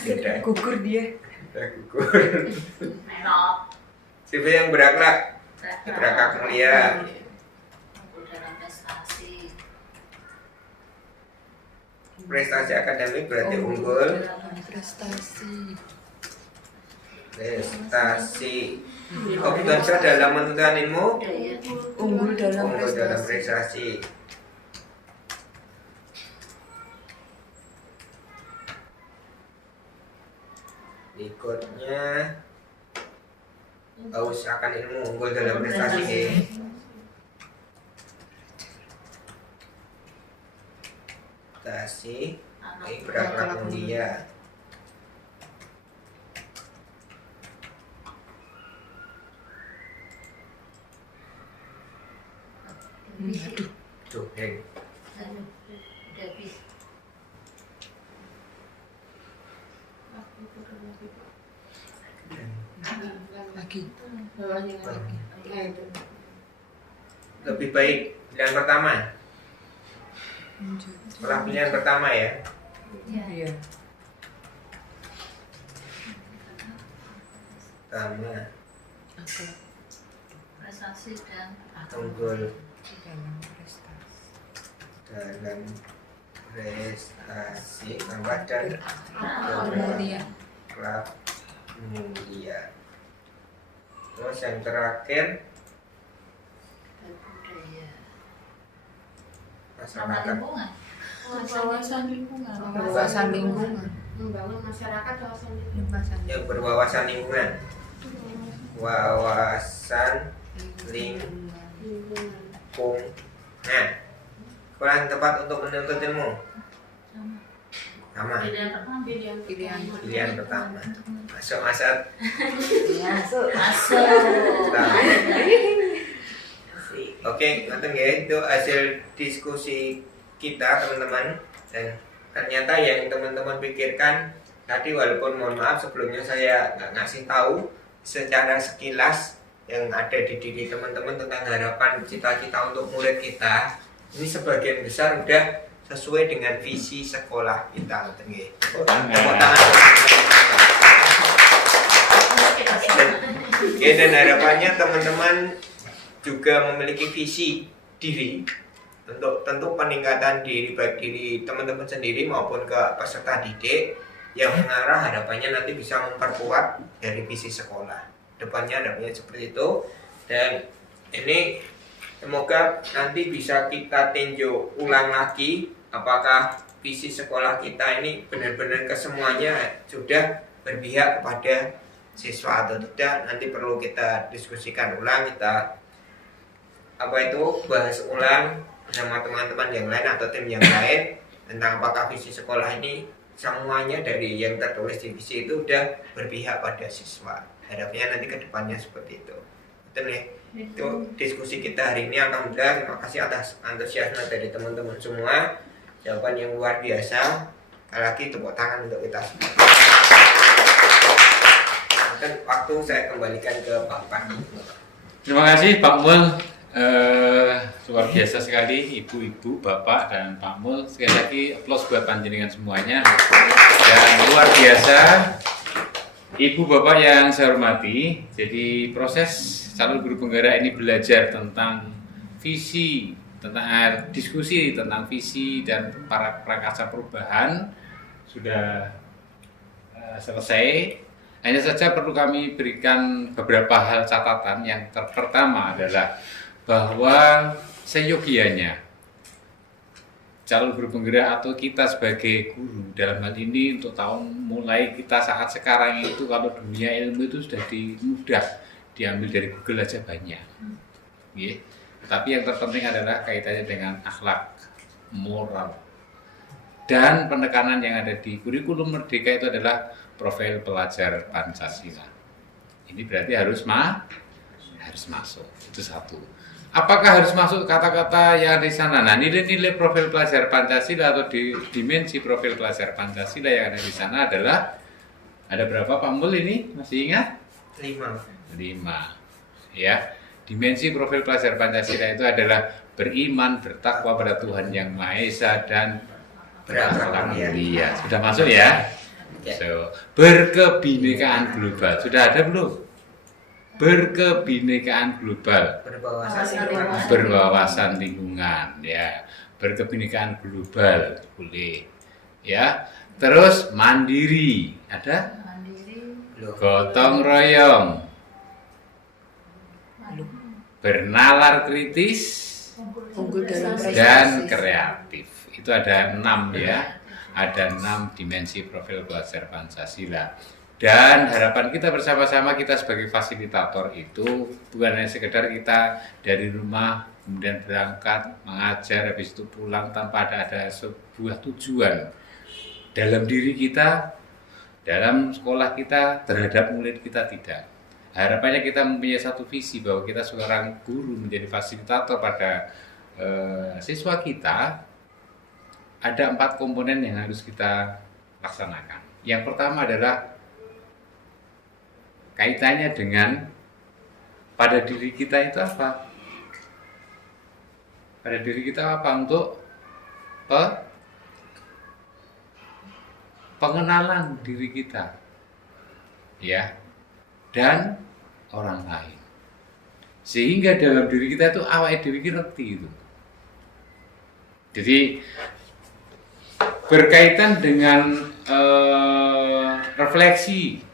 Sudah. Gugur dia. Sudah gugur. Menok. Sifat yang berakhlak, berakhlak mulia. Unggul dalam prestasi. Prestasi akademik berarti unggul. Prestasi. Prestasi. Kompetensi dalam menuntut ilmu. Budaya. Unggul dalam Unggul dalam prestasi. prestasi. Berikutnya haus akan ilmu, unggul dalam prestasi. Prestasi, berakhlak mulia. Tuh, Heng. Aduh, udah habis. Lagi. Lebih baik pilihan pertama. Setelah pilihan pertama ya. Iya. Pertama, Akhlak Prestasi dan unggul dalam prestasi. dalam prestasi tambah dan Mulia. berakhlak mulia. Terus yang terakhir budaya. Ramah masyarakat. lingkungan. Wawasan lingkungan. Wawasan lingkungan. Membangun masyarakat wawasan Yang berwawasan lingkungan. Wawasan lingkungan. Nah, kurang tepat untuk menuntut ilmu. Sama. Pilihan pertama. Pilihan. Pilihan pertama. Masuk masuk. Masuk. Oke, nonton ya, itu hasil diskusi kita teman-teman, dan ternyata yang teman-teman pikirkan tadi, walaupun mohon maaf sebelumnya saya nggak ngasih tahu secara sekilas yang ada di diri teman-teman tentang harapan cita-cita untuk murid kita, ini sebagian besar udah sesuai dengan visi sekolah kita. Nonton ya. Tepuk tangan. Oke, dan harapannya teman-teman juga memiliki visi diri untuk tentu peningkatan diri, baik diri teman-teman sendiri maupun ke peserta didik, yang mengarah harapannya nanti bisa memperkuat dari visi sekolah depannya. Harapannya seperti itu, dan ini semoga nanti bisa kita tinjau ulang lagi apakah visi sekolah kita ini benar-benar kesemuanya sudah berpihak kepada siswa atau tidak. Nanti perlu kita diskusikan ulang, kita bahas ulang bersama teman-teman yang lain atau tim yang lain tentang apakah visi sekolah ini semuanya dari yang tertulis di visi itu udah berpihak pada siswa. Harapnya nanti ke depannya seperti itu. Betul ya? Itu diskusi kita hari ini. Alhamdulillah, terima kasih atas antusiasme dari teman-teman semua. Jawaban yang luar biasa. Sekali lagi tepuk tangan untuk kita semua. silakan waktu saya kembalikan ke Bapak. Terima kasih Pak Mul. Luar biasa sekali ibu-ibu, bapak dan Pak Mul. Sekali lagi aplaus buat panjenengan semuanya. Dan luar biasa ibu bapak yang saya hormati. Jadi proses calon guru penggerak ini belajar tentang visi, tentang diskusi tentang visi dan para prakarsa perubahan sudah selesai. Hanya saja perlu kami berikan beberapa hal catatan. Yang pertama adalah bahwa seyogianya calon guru penggerak atau kita sebagai guru dalam hal ini untuk tahun mulai kita saat sekarang itu, kalau dunia ilmu itu sudah mudah diambil dari Google aja banyak. Tapi yang terpenting adalah kaitannya dengan akhlak, moral, dan penekanan yang ada di kurikulum Merdeka itu adalah profil pelajar Pancasila. Ini berarti harus masuk. Itu satu. Apakah harus masuk kata-kata yang di sana? Nah, nilai-nilai profil pelajar Pancasila atau dimensi profil pelajar Pancasila yang ada di sana adalah ada berapa Pak Mul ini? Masih ingat? 5. Ya. Dimensi profil pelajar Pancasila itu adalah beriman, bertakwa pada Tuhan Yang Maha Esa dan berakhlak mulia. Sudah masuk ya? So, berkebinekaan global. Sudah ada belum? Berkebinekaan global, berwawasan lingkungan, ya, berkebinekaan global boleh, ya. Terus mandiri, ada? Gotong royong, bernalar kritis, dan kreatif. Itu ada 6 ya, ada 6 dimensi profil pelajar Pancasila. Dan harapan kita bersama-sama, kita sebagai fasilitator itu bukan hanya sekedar kita dari rumah kemudian berangkat mengajar, habis itu pulang tanpa ada sebuah tujuan dalam diri kita, dalam sekolah kita, terhadap murid kita, tidak. Harapannya kita mempunyai satu visi bahwa kita seorang guru menjadi fasilitator pada siswa kita. Ada 4 komponen yang harus kita laksanakan. Yang pertama adalah kaitannya dengan pada diri kita itu apa? Pada diri kita apa? Untuk pengenalan diri kita, ya, dan orang lain. Sehingga dalam diri kita itu awal diri kita ngerti itu. Jadi berkaitan dengan refleksi.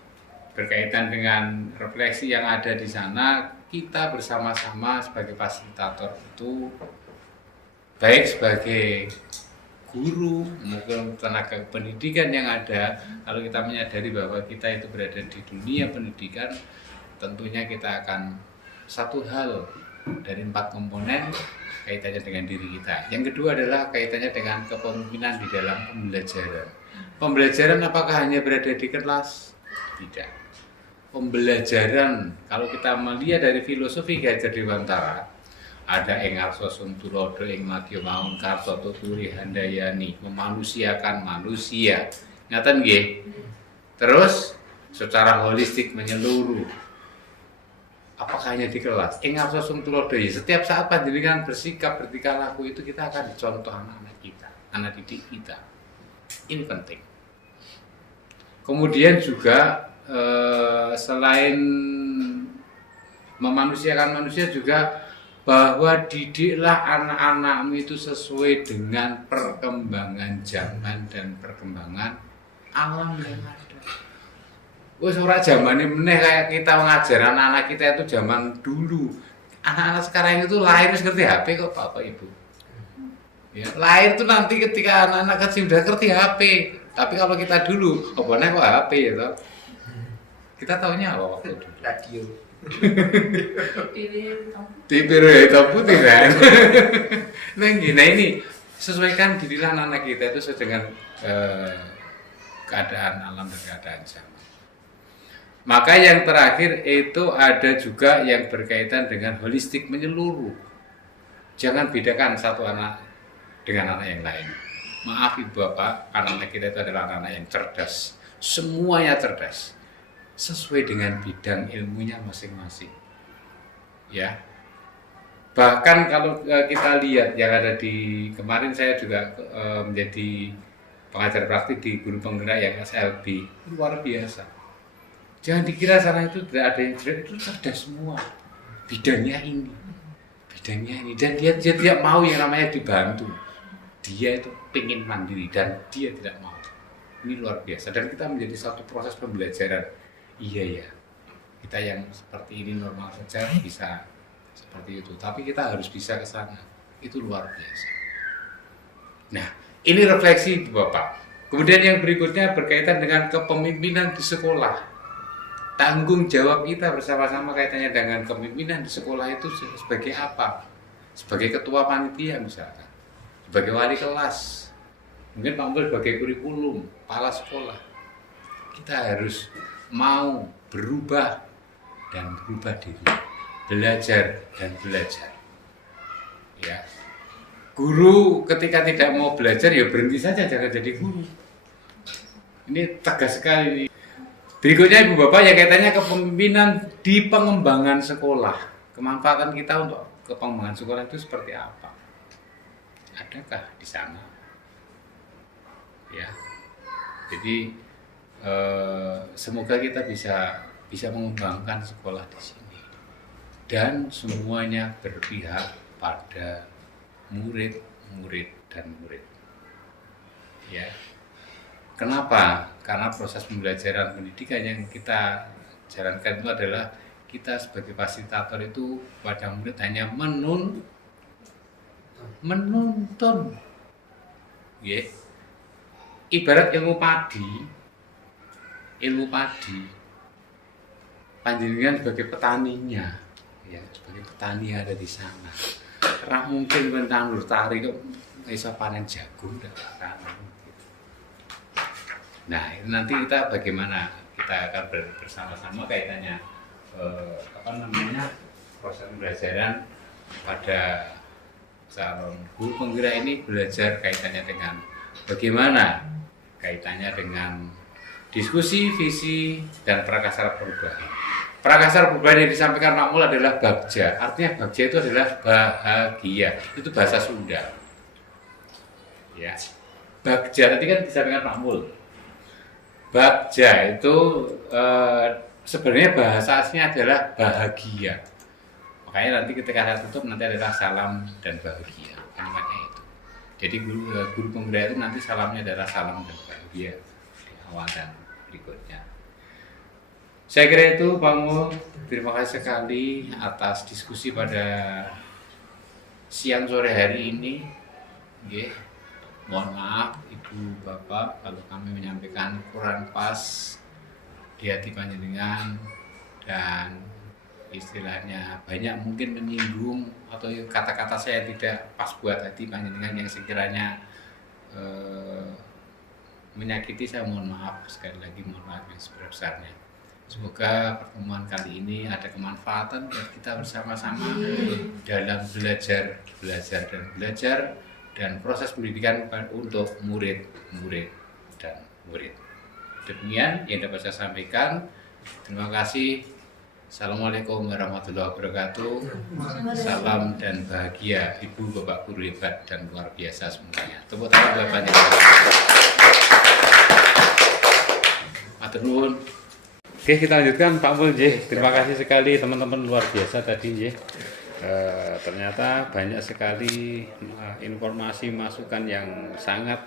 Berkaitan dengan refleksi yang ada di sana, kita bersama-sama sebagai fasilitator itu, baik sebagai guru maupun tenaga pendidikan yang ada, kalau kita menyadari bahwa kita itu berada di dunia pendidikan, tentunya kita akan satu hal dari 4 komponen kaitannya dengan diri kita. Yang kedua adalah kaitannya dengan kepemimpinan di dalam pembelajaran. Pembelajaran apakah hanya berada di kelas? Tidak. Pembelajaran, kalau kita melihat dari filosofi Ki Hajar Dewantara, ada ing arsa suntulodo ing madya maun karsa tuturi handayani, memanusiakan manusia. Ngaten nggih? Terus secara holistik menyeluruh. Apakah hanya di kelas? Ing arsa suntulodo, setiap saat panjenengan bersikap, bertingkah laku itu kita akan dicontoh anak-anak kita, anak didik kita. Ini penting. Kemudian juga selain memanusiakan manusia juga bahwa didiklah anak-anakmu itu sesuai dengan perkembangan zaman dan perkembangan alam yang ada. Wes ora zamane meneh kayak kita mengajar anak-anak kita itu zaman dulu. Anak-anak sekarang itu lahir wis ngerti HP kok Bapak Ibu. Ya, lahir itu nanti ketika anak-anak kecil udah ngerti HP. Tapi kalau kita dulu, apa kok HP ya toh? Kita tahunya apa waktu itu? Radio. TV hitam putih kan? Nah ini sesuaikan dirilah anak kita itu sesuai dengan keadaan alam dan keadaan zaman. Maka yang terakhir itu ada juga yang berkaitan dengan holistik menyeluruh. Jangan bedakan satu anak dengan anak yang lain. Maaf Ibu Bapak, anak-anak kita itu adalah anak-anak yang cerdas. Semuanya cerdas. sesuai dengan bidang ilmunya masing-masing. Ya. Bahkan kalau kita lihat yang ada di kemarin saya juga menjadi pengajar praktik di guru penggerak yang SLB, luar biasa. Jangan dikira sana itu tidak ada yang jelek, itu cerdas semua. Bidangnya ini, dan dia tidak mau yang namanya dibantu. Dia itu ingin mandiri dan dia tidak mau. Ini luar biasa dan kita menjadi satu proses pembelajaran. Iya ya, kita yang seperti ini normal saja bisa seperti itu, tapi kita harus bisa ke sana. Itu luar biasa. Nah, ini refleksi Bapak. Kemudian yang berikutnya berkaitan dengan kepemimpinan di sekolah. Tanggung jawab kita bersama-sama kaitannya dengan kepemimpinan di sekolah itu sebagai apa? Sebagai ketua panitia misalkan, sebagai wali kelas, mungkin Pak Mul sebagai kurikulum, kepala sekolah. Kita harus mau berubah dan berubah diri, belajar dan belajar. Ya, guru ketika tidak mau belajar ya berhenti saja, jangan jadi guru. Ini tegas sekali ini. Berikutnya Ibu Bapak ya kaitannya kepemimpinan di pengembangan sekolah. Kemanfaatan kita untuk pengembangan sekolah itu seperti apa? Adakah di sana? Ya. Jadi semoga kita bisa mengembangkan sekolah di sini. Dan semuanya berpihak pada murid dan murid. Ya. Kenapa? Karena proses pembelajaran pendidikan yang kita jalankan itu adalah kita sebagai fasilitator itu pada murid hanya menuntun. Ya. Ibarat ilmu padi, panjenengan sebagai petaninya, ya sebagai petani ada di sana. Karena mungkin menandur tari kok bisa panen jagung dan nah, nanti kita bagaimana kita akan bersama-sama kaitannya proses pembelajaran pada calon guru penggerak ini belajar kaitannya dengan bagaimana kaitannya dengan diskusi, visi, dan prakasar perubahan. Prakasar perubahan yang disampaikan Pak Mul adalah bagja. Artinya bagja itu adalah bahagia. Itu bahasa Sunda. Ya. Bagja tadi kan disampaikan Pak Mul. Bagja itu sebenarnya bahasa aslinya adalah bahagia. Makanya nanti ketika saya tutup nanti adalah salam dan bahagia. Kalimatnya itu. Jadi guru pemberdayaan itu nanti salamnya adalah salam dan bahagia di awal dan berikutnya. Saya kira itu Pak Mul. Terima kasih sekali atas diskusi pada siang sore hari ini. Okay. Mohon maaf Ibu Bapak kalau kami menyampaikan kurang pas di hati panjenengan dan istilahnya banyak mungkin menyinggung atau kata-kata saya tidak pas buat hati panjenengan yang sekiranya menyakiti, saya mohon maaf sekali lagi, mohon maaf yang sebesar-besarnya. Semoga pertemuan kali ini ada kemanfaatan buat kita bersama-sama dalam belajar dan proses pendidikan untuk murid dan murid. Demikian yang dapat saya sampaikan. Terima kasih. Assalamualaikum warahmatullahi wabarakatuh. Salam dan bahagia Ibu Bapak guru hebat dan luar biasa semuanya. Tepuk tangan buat panjenengan. Matur nuwun. Oke, kita lanjutkan Pak Mul. Terima kasih sekali teman-teman, luar biasa tadi. Ternyata banyak sekali informasi masukan yang sangat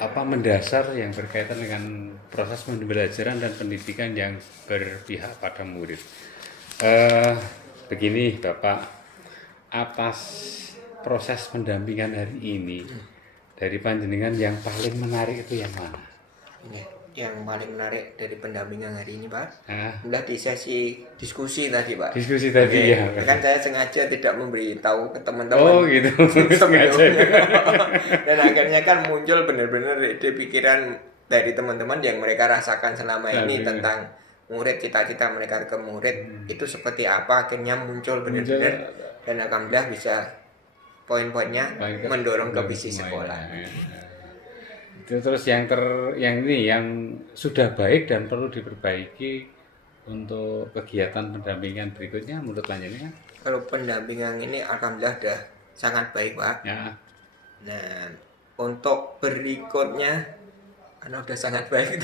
mendasar yang berkaitan dengan proses pembelajaran dan pendidikan yang berpihak pada murid. Begini Bapak, atas proses pendampingan hari ini dari panjenengan yang paling menarik itu yang mana? Yang paling menarik dari pendampingan hari ini Pak, udah di sesi diskusi tadi Pak. Diskusi tadi ya. Kan saya sengaja tidak memberitahu ke teman-teman. Oh gitu. Sengaja. Dan akhirnya kan muncul benar-benar ide pikiran dari teman-teman yang mereka rasakan selama ini tentang murid, cita-cita mereka ke murid itu seperti apa, akhirnya muncul benar-benar dan alhamdulillah bisa poin-poinnya mendorong ke visi sekolah. Terus yang ini yang sudah baik dan perlu diperbaiki untuk kegiatan pendampingan berikutnya menurut panjenengan? Kalau pendampingan ini alhamdulillah sudah sangat baik Pak. Ya. Nah, untuk berikutnya karena udah sangat baik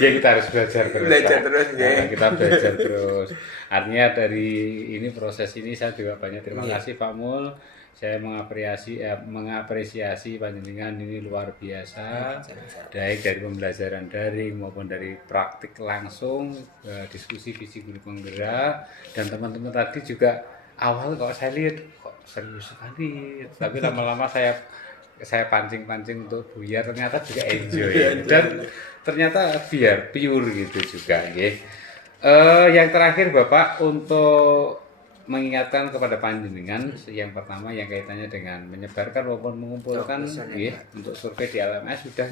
Ya kita harus belajar terus. Belajar terus, ya. Kita belajar terus. Artinya dari ini proses ini saya juga banyak terima kasih Pak Mul. Saya mengapresiasi panjenengan ini luar biasa. Baik dari pembelajaran daring maupun dari praktik langsung, diskusi visi guru penggerak, dan teman-teman tadi juga awal kok saya lihat kok serius sekali, tapi lama-lama saya pancing-pancing untuk buyar, ternyata juga enjoy dan ternyata biar pure gitu juga. Yang terakhir Bapak, untuk mengingatkan kepada panjenengan, yang pertama yang kaitannya dengan menyebarkan maupun mengumpulkan untuk survei di LMS sudah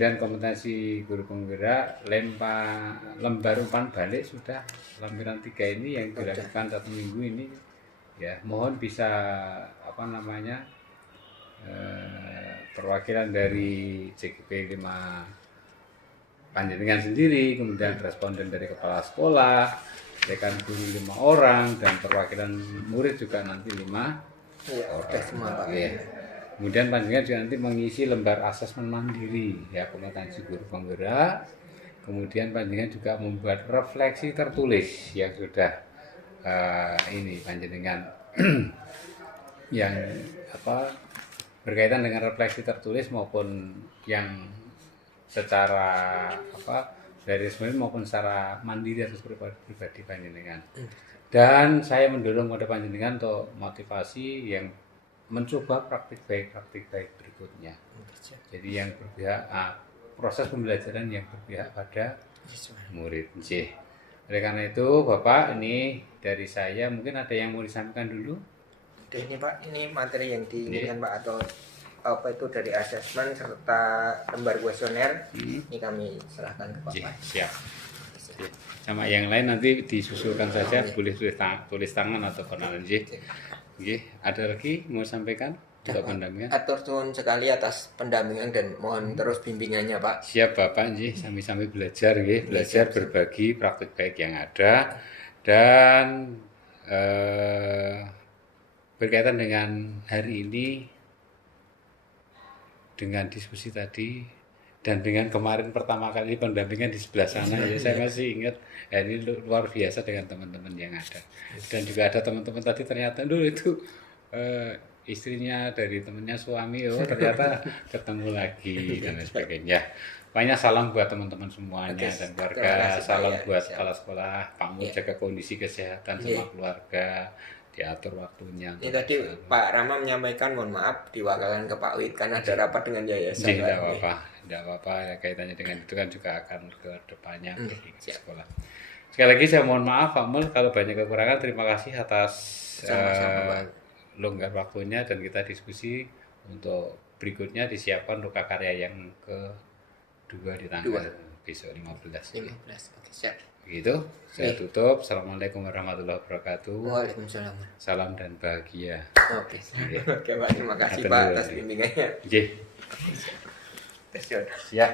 dan kompetensi guru penggerak lembar umpan balik sudah lampiran 3 ini yang dilakukan 1 minggu ini ya. Mohon bisa perwakilan dari CGP 5 panjenengan sendiri, kemudian responden dari kepala sekolah, rekan guru 5 orang, dan perwakilan murid juga nanti 5 orang. Kemudian panjenengan juga nanti mengisi lembar asesmen mandiri ya kompetensi guru penggerak. Kemudian panjenengan juga membuat refleksi tertulis yang sudah ini panjenengan yang berkaitan dengan refleksi tertulis maupun yang secara dari sebenarnya maupun secara mandiri atau pribadi panjenengan. Dan saya mendorong pada panjenengan untuk motivasi yang mencoba praktik baik berikutnya. Jadi yang berpihak proses pembelajaran yang berpihak pada murid. Oleh karena itu Bapak, ini dari saya mungkin ada yang mau disampaikan dulu. Ini Pak, ini materi yang diinginkan Pak, atau apa itu dari asesmen serta lembar kuesioner ini kami serahkan ke Bapak. Siap. Sama yang lain nanti disusulkan saja, boleh tulis tangan atau konalan. Ada lagi mau sampaikan untuk pendampingan? Atur nuwun sekali atas pendampingan dan mohon terus bimbingannya Pak. Siap Bapak, sambil belajar belajar berbagi praktik baik yang ada, dan berkaitan dengan hari ini, dengan diskusi tadi, dan dengan kemarin pertama kali pendampingan di sebelah sana ya, saya masih ingat ini luar biasa dengan teman-teman yang ada. Dan juga ada teman-teman tadi ternyata dulu itu istrinya dari temannya suami, ternyata ketemu lagi dan lain sebagainya. Banyak salam buat teman-teman semuanya dan keluarga, salam buat kepala sekolah, Pak Mul jaga kondisi kesehatan sama keluarga, diatur waktunya. Ini tadi Pak Rama menyampaikan mohon maaf diwakilkan ke Pak Wid karena ada rapat dengan yayasan. Tidak apa-apa ya, kaitannya dengan itu kan juga akan ke depannya pergi ke sekolah. Sekali lagi saya mohon maaf Pak Mul kalau banyak kekurangan. Terima kasih atas longgar waktunya, dan kita diskusi untuk berikutnya disiapkan untuk karya yang kedua di tanggal besok 15. Oke, siap. Begitu, saya tutup. Assalamualaikum warahmatullahi wabarakatuh. Waalaikumsalam. Salam dan bahagia. Oke, Pak, terima kasih Pak atas bimbingannya. Siap.